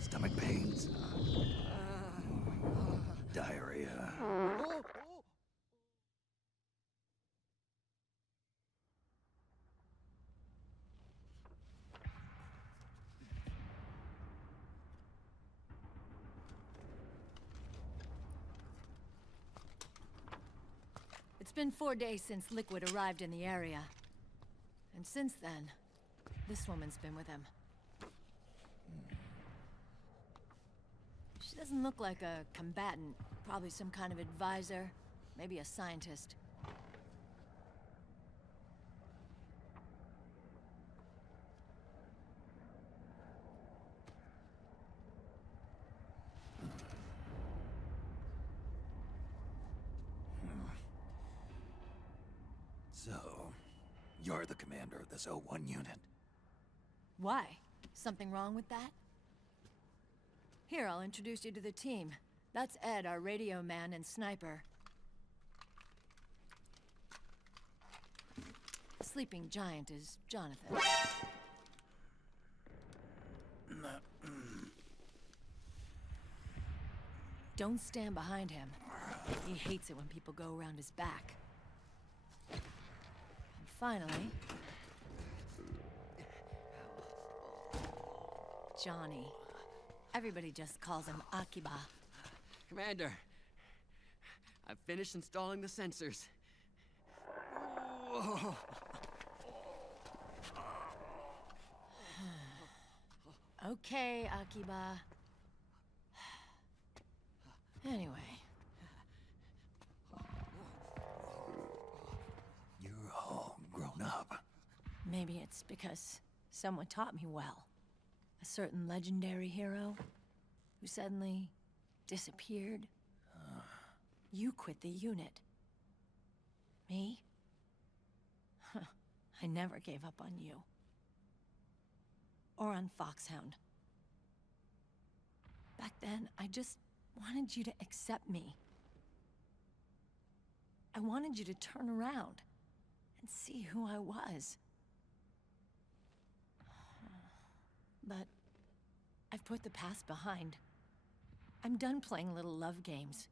Stomach pains? Diarrhea? It's been 4 days since Liquid arrived in the area. And since then, this woman's been with him. She doesn't look like a combatant. Probably some kind of advisor, maybe a scientist. So, you're the commander of this O1 unit? Why? Something wrong with that? Here, I'll introduce you to the team. That's Ed, our radio man and sniper. The sleeping giant is Jonathan. Don't stand behind him. He hates it when people go around his back. And finally... Johnny. Everybody just calls him Akiba. Commander, I've finished installing the sensors. Whoa. Okay, Akiba. Anyway. You're all grown up. Maybe it's because someone taught me well. A certain legendary hero who suddenly disappeared. You quit the unit. Me? I never gave up on you. Or on Foxhound. Back then, I just wanted you to accept me. I wanted you to turn around and see who I was. But I've put the past behind. I'm done playing little love games.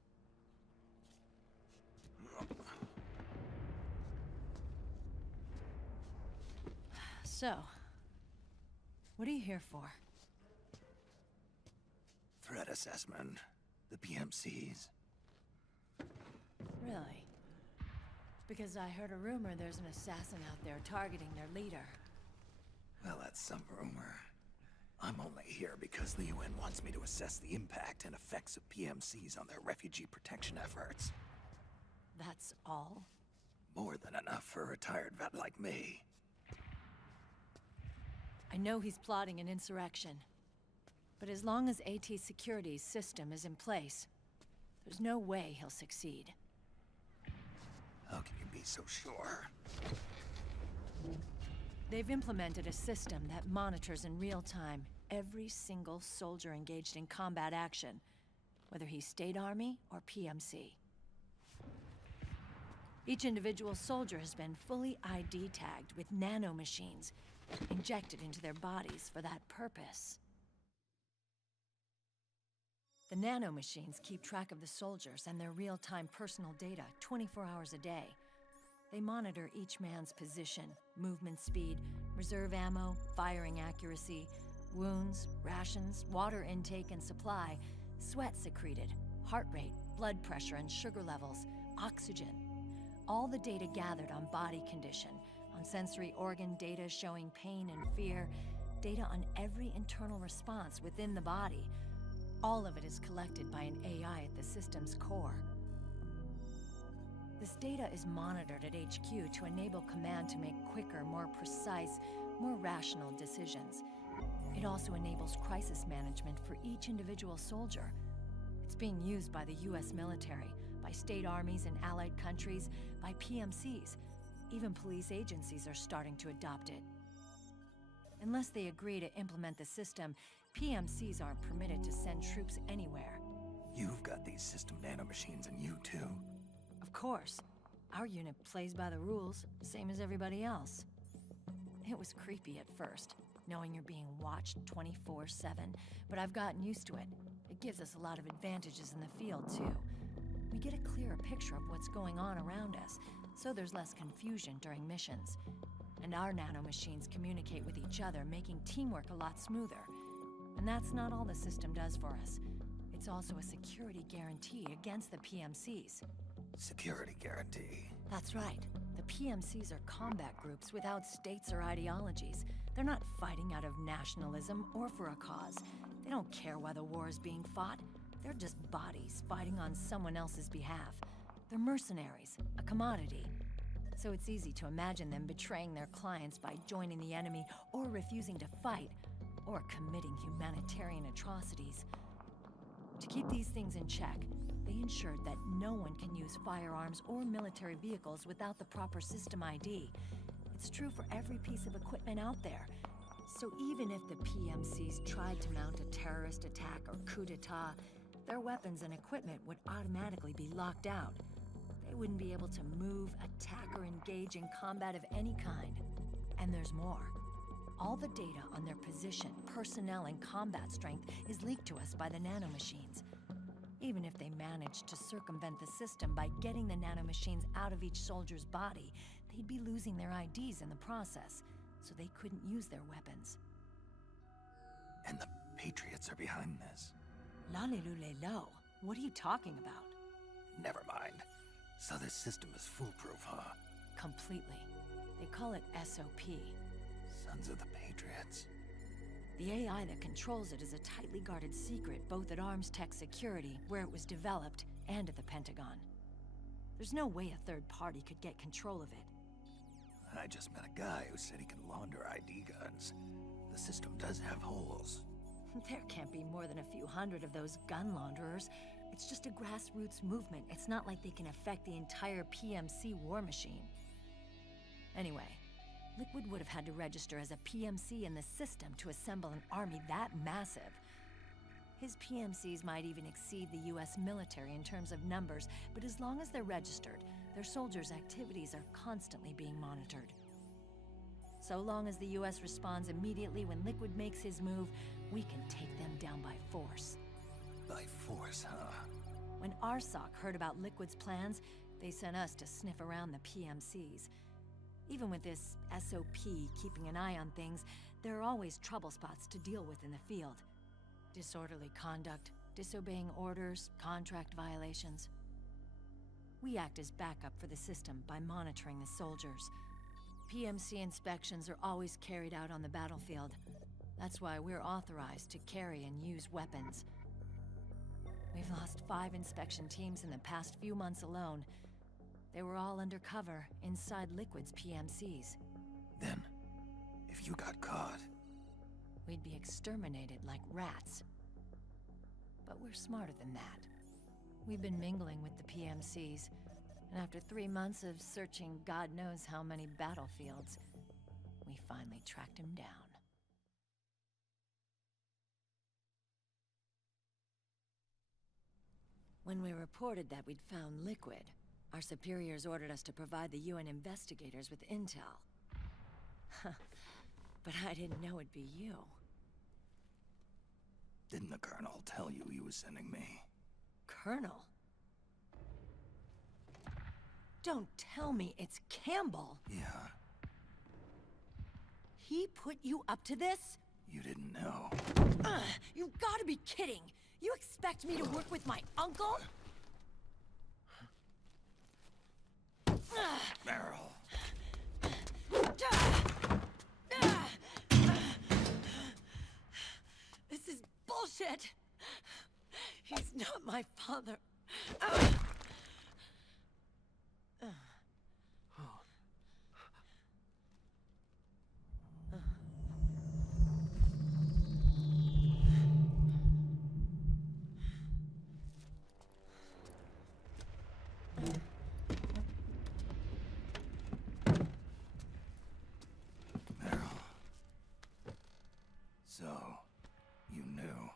So, what are you here for? Threat assessment. The PMCs. Really? Because I heard a rumor there's an assassin out there targeting their leader. Well, that's some rumor. I'm only here because the UN wants me to assess the impact and effects of PMCs on their refugee protection efforts. That's all? More than enough for a retired vet like me. I know he's plotting an insurrection. But as long as AT Security's system is in place, there's no way he'll succeed. How can you be so sure? They've implemented a system that monitors in real time every single soldier engaged in combat action, whether he's State Army or PMC. Each individual soldier has been fully ID tagged with nanomachines injected into their bodies for that purpose. The nanomachines keep track of the soldiers and their real-time personal data 24 hours a day. They monitor each man's position, movement speed, reserve ammo, firing accuracy, wounds, rations, water intake and supply, sweat secreted, heart rate, blood pressure and sugar levels, oxygen. All the data gathered on body condition, on sensory organ data showing pain and fear, data on every internal response within the body. All of it is collected by an AI at the system's core. This data is monitored at HQ to enable command to make quicker, more precise, more rational decisions. It also enables crisis management for each individual soldier. It's being used by the US military, by state armies in allied countries, by PMCs. Even police agencies are starting to adopt it. Unless they agree to implement the system, PMCs aren't permitted to send troops anywhere. You've got these system nanomachines in you, too. Of course. Our unit plays by the rules, same as everybody else. It was creepy at first, knowing you're being watched 24/7, but I've gotten used to it. It gives us a lot of advantages in the field, too. We get a clearer picture of what's going on around us, so there's less confusion during missions. And our nanomachines communicate with each other, making teamwork a lot smoother. And that's not all the system does for us. It's also a security guarantee against the PMCs. Security guarantee. That's right. The PMCs are combat groups without states or ideologies. They're not fighting out of nationalism or for a cause. They don't care why the war is being fought. They're just bodies fighting on someone else's behalf. They're mercenaries, a commodity. So it's easy to imagine them betraying their clients by joining the enemy or refusing to fight, or committing humanitarian atrocities. To keep these things in check, they ensured that no one can use firearms or military vehicles without the proper system ID. It's true for every piece of equipment out there. So even if the PMCs tried to mount a terrorist attack or coup d'etat, their weapons and equipment would automatically be locked out. They wouldn't be able to move, attack, or engage in combat of any kind. And there's more. All the data on their position, personnel, and combat strength is leaked to us by the nanomachines. Even if they managed to circumvent the system by getting the nanomachines out of each soldier's body, they'd be losing their IDs in the process, so they couldn't use their weapons. And the Patriots are behind this. Lalilulelo, what are you talking about? Never mind. So this system is foolproof, huh? Completely. They call it SOP. Sons of the Patriots. The AI that controls it is a tightly guarded secret, both at Arms Tech Security, where it was developed, and at the Pentagon. There's no way a third party could get control of it. I just met a guy who said he can launder ID guns. The system does have holes. There can't be more than a few hundred of those gun launderers. It's just a grassroots movement. It's not like they can affect the entire PMC war machine. Anyway, Liquid would have had to register as a PMC in the system to assemble an army that massive. His PMCs might even exceed the US military in terms of numbers, but as long as they're registered, their soldiers' activities are constantly being monitored. So long as the US responds immediately when Liquid makes his move, we can take them down by force. By force, huh? When RSOC heard about Liquid's plans, they sent us to sniff around the PMCs. Even with this SOP keeping an eye on things, there are always trouble spots to deal with in the field. Disorderly conduct, disobeying orders, contract violations. We act as backup for the system by monitoring the soldiers. PMC inspections are always carried out on the battlefield. That's why we're authorized to carry and use weapons. We've lost 5 inspection teams in the past few months alone. They were all undercover inside Liquid's PMCs. Then, if you got caught... we'd be exterminated like rats. But we're smarter than that. We've been mingling with the PMCs, And after 3 months of searching God knows how many battlefields, we finally tracked him down. When we reported that we'd found Liquid, our superiors ordered us to provide the UN investigators with intel. But I didn't know it'd be you. Didn't the Colonel tell you he was sending me? Colonel? Don't tell me it's Campbell. Yeah. He put you up to this? You didn't know. You've got to be kidding! You expect me to work with my uncle? Meryl. This is bullshit! He's not my father. So, you knew.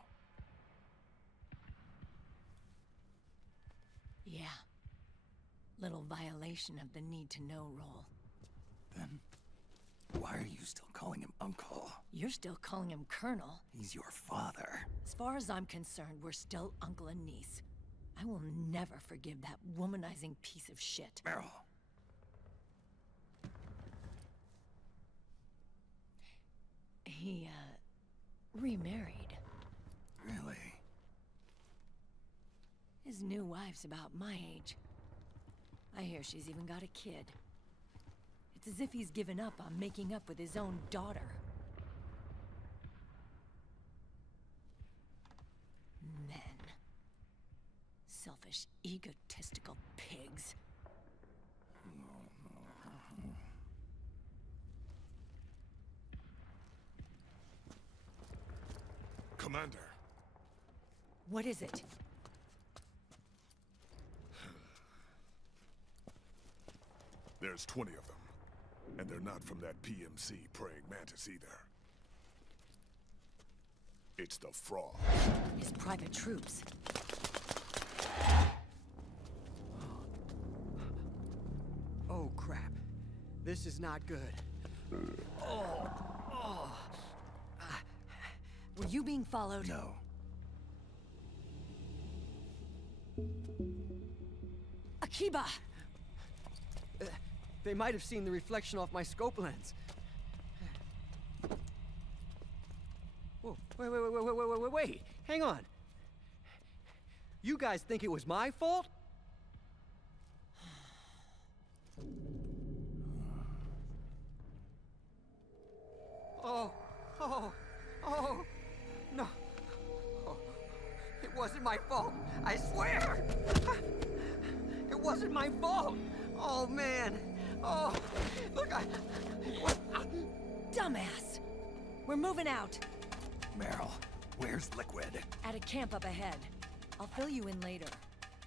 Yeah. Little violation of the need-to-know rule. Then, why are you still calling him Uncle? You're still calling him Colonel. He's your father. As far as I'm concerned, we're still uncle and niece. I will never forgive that womanizing piece of shit. Meryl. He, remarried. Really? His new wife's about my age. I hear she's even got a kid. It's as if he's given up on making up with his own daughter. Men. Selfish, egotistical pigs. Commander. What is it? There's 20 of them. And they're not from that PMC praying mantis either. It's the Frog. His private troops. Oh, crap. This is not good. Were you being followed? No. Akiba! They might have seen the reflection off my scope lens. Whoa, wait. Hang on. You guys think it was my fault? No. Oh, it wasn't my fault. I swear. It wasn't my fault. Oh, man. Oh, look, Dumbass! We're moving out. Meryl, where's Liquid? At a camp up ahead. I'll fill you in later.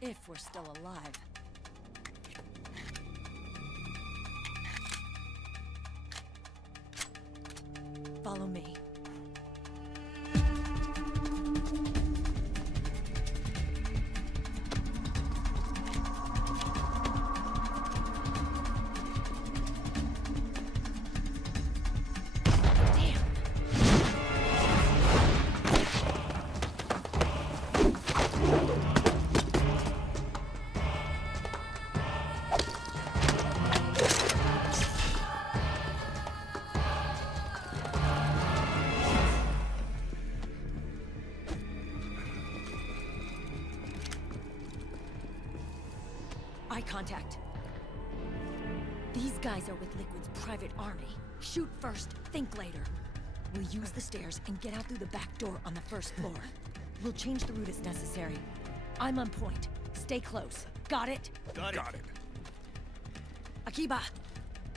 If we're still alive. Follow me. Eye contact. These guys are with Liquid's private army. Shoot first, think later. We'll use the stairs and get out through the back door on the first floor. We'll change the route as necessary. I'm on point. Stay close. Got it? Got it. Akiba,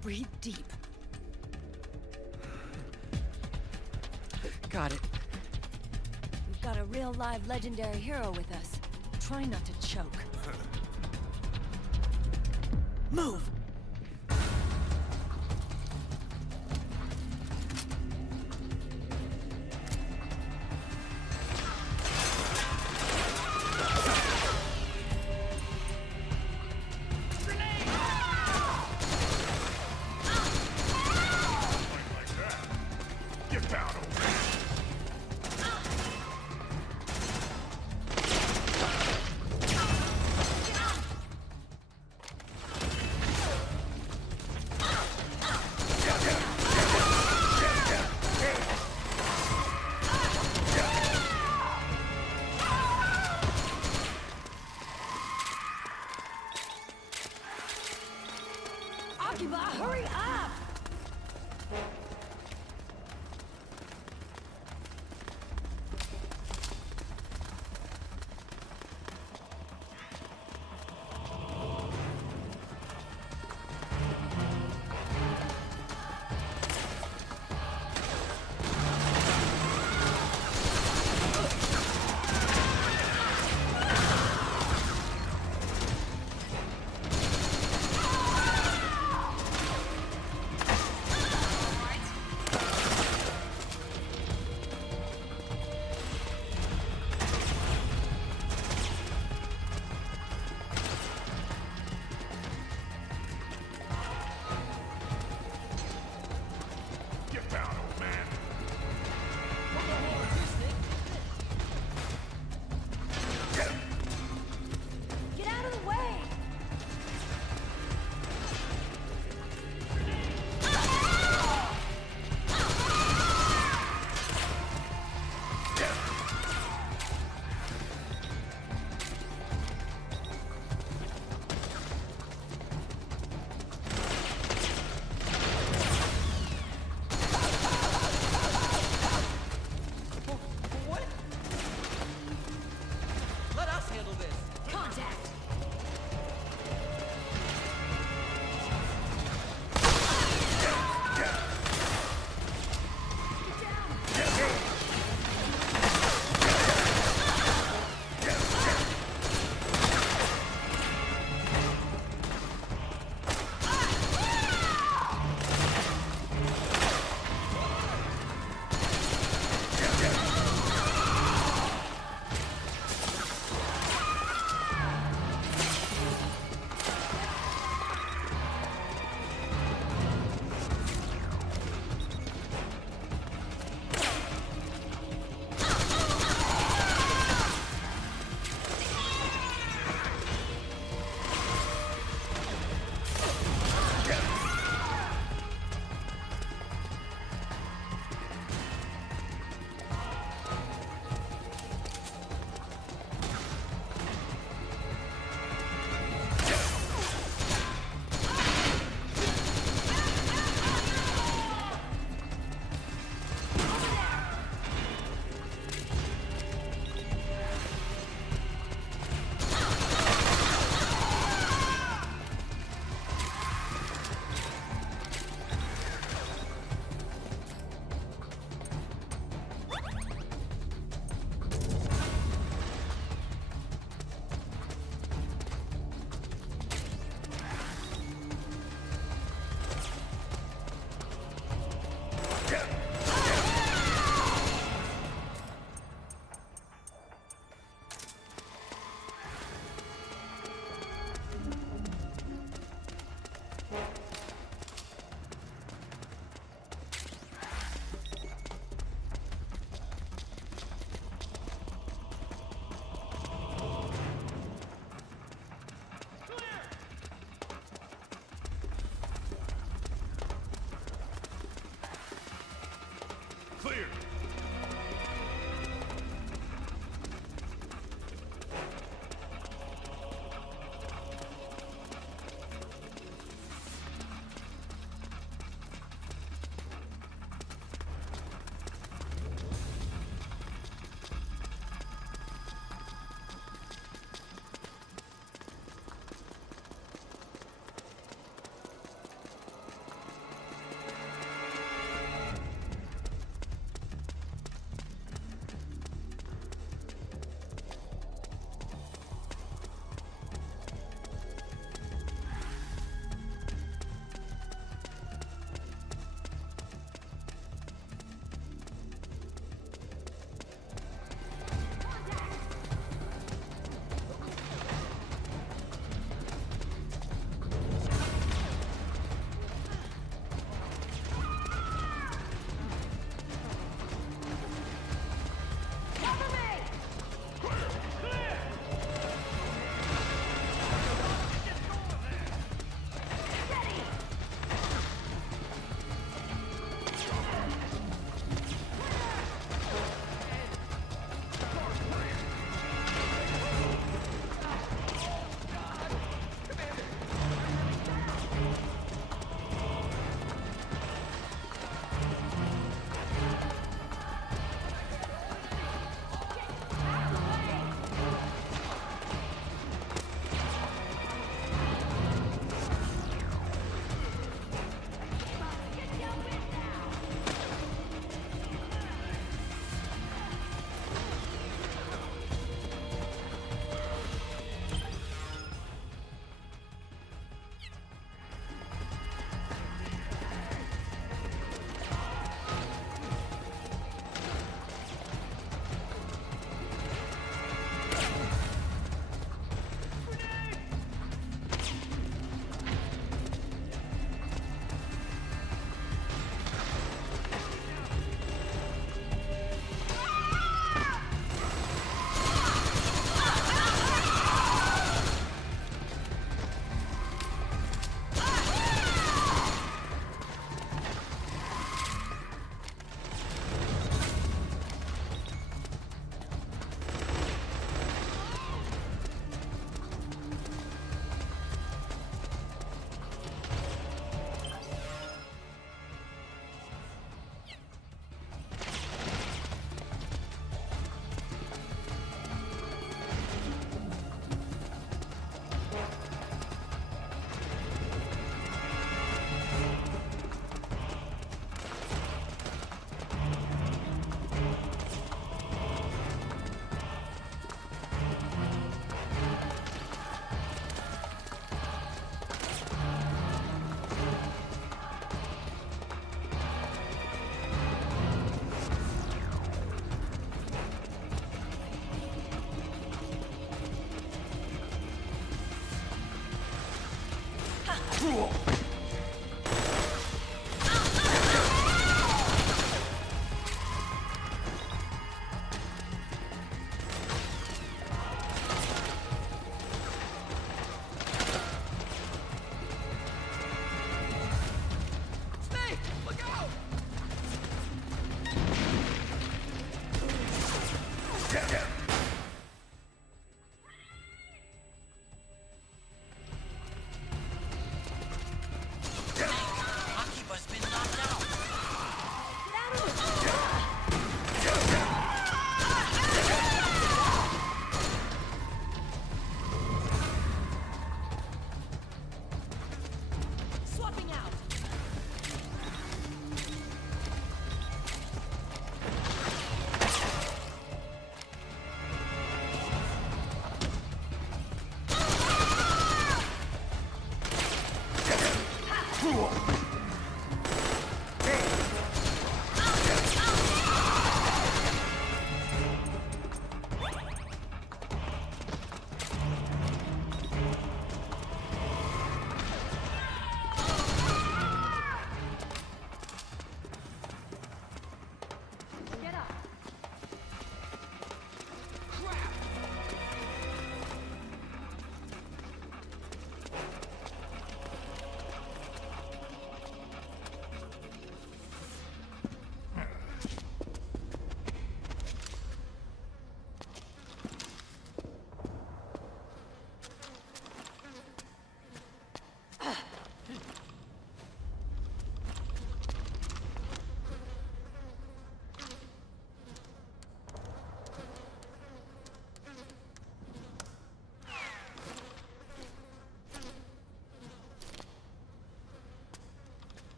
breathe deep. Got it. We've got a real live legendary hero with us. Try not to choke. Move! Get down over there.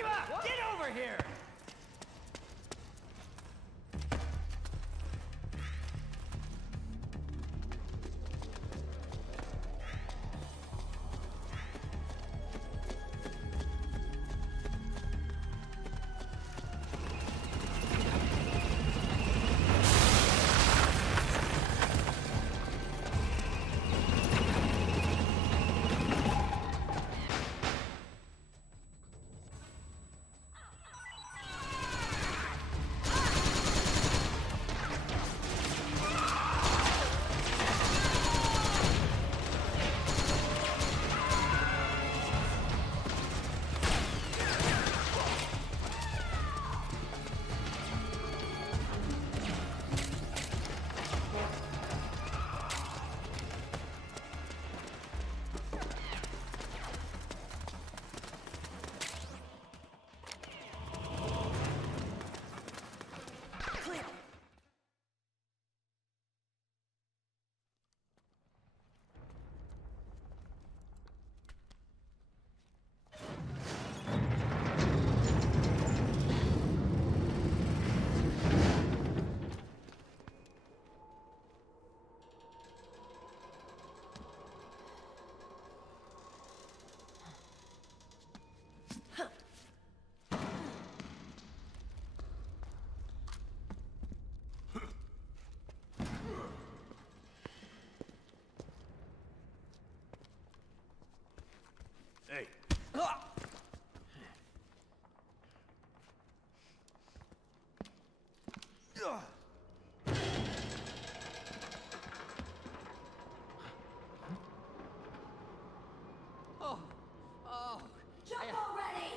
Arriba! Get over here! Hey. Oh. Oh. Jump already!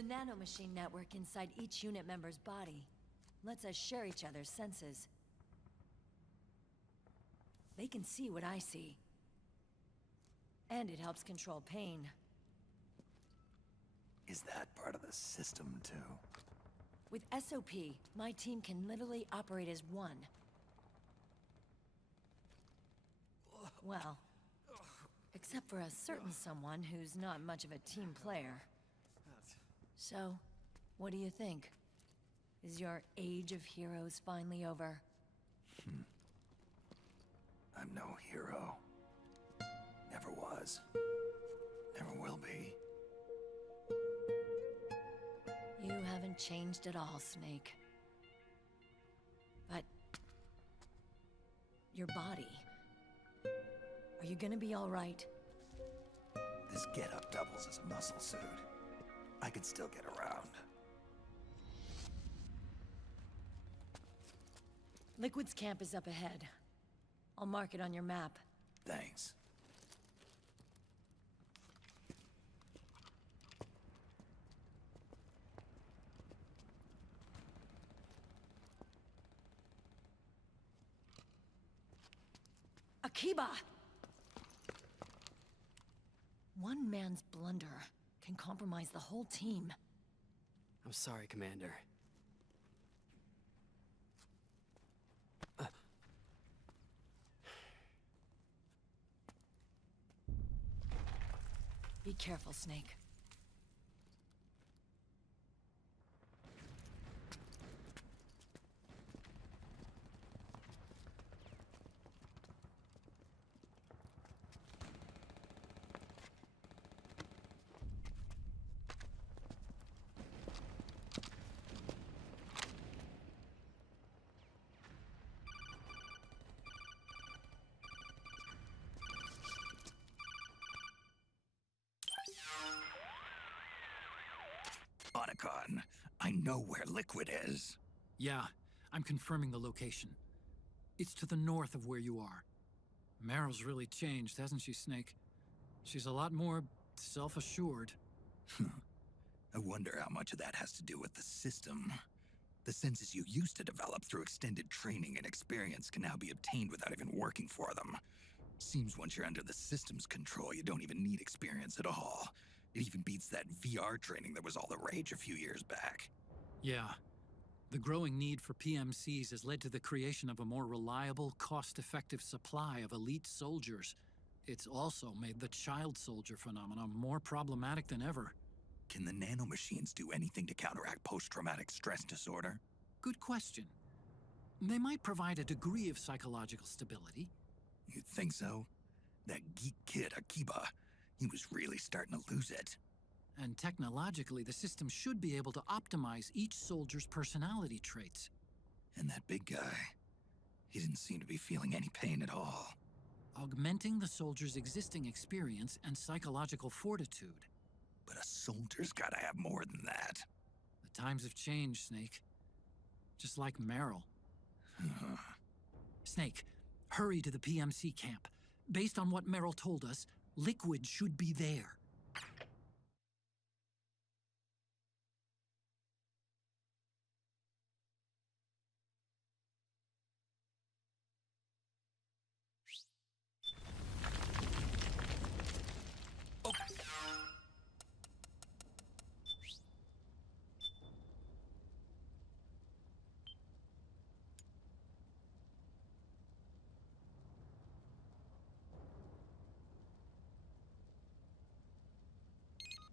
The nanomachine network inside each unit member's body lets us share each other's senses. They can see what I see. And it helps control pain. Is that part of the system, too? With SOP, my team can literally operate as one. Well, except for a certain someone who's not much of a team player. So, what do you think? Is your age of heroes finally over? I'm no hero. Never was. Never will be. You haven't changed at all, Snake. But... your body... are you gonna be all right? This getup doubles as a muscle suit. I can still get around. Liquid's camp is up ahead. I'll mark it on your map. Thanks. Akiba! One man's blunder can compromise the whole team. I'm sorry, Commander. Be careful, Snake. Otacon, I know where Liquid is. Yeah, I'm confirming the location. It's to the north of where you are. Meryl's really changed, hasn't she, Snake? She's a lot more self-assured. I wonder how much of that has to do with the system. The senses you used to develop through extended training and experience can now be obtained without even working for them. Seems once you're under the system's control, you don't even need experience at all. It even beats that VR training that was all the rage a few years back. Yeah. The growing need for PMCs has led to the creation of a more reliable, cost-effective supply of elite soldiers. It's also made the child soldier phenomenon more problematic than ever. Can the nanomachines do anything to counteract post-traumatic stress disorder? Good question. They might provide a degree of psychological stability. You'd think so? That geek kid, Akiba, he was really starting to lose it. And technologically, the system should be able to optimize each soldier's personality traits. And that big guy, he didn't seem to be feeling any pain at all. Augmenting the soldier's existing experience and psychological fortitude. But a soldier's gotta have more than that. The times have changed, Snake. Just like Meryl. Snake, hurry to the PMC camp. Based on what Meryl told us, Liquid should be there.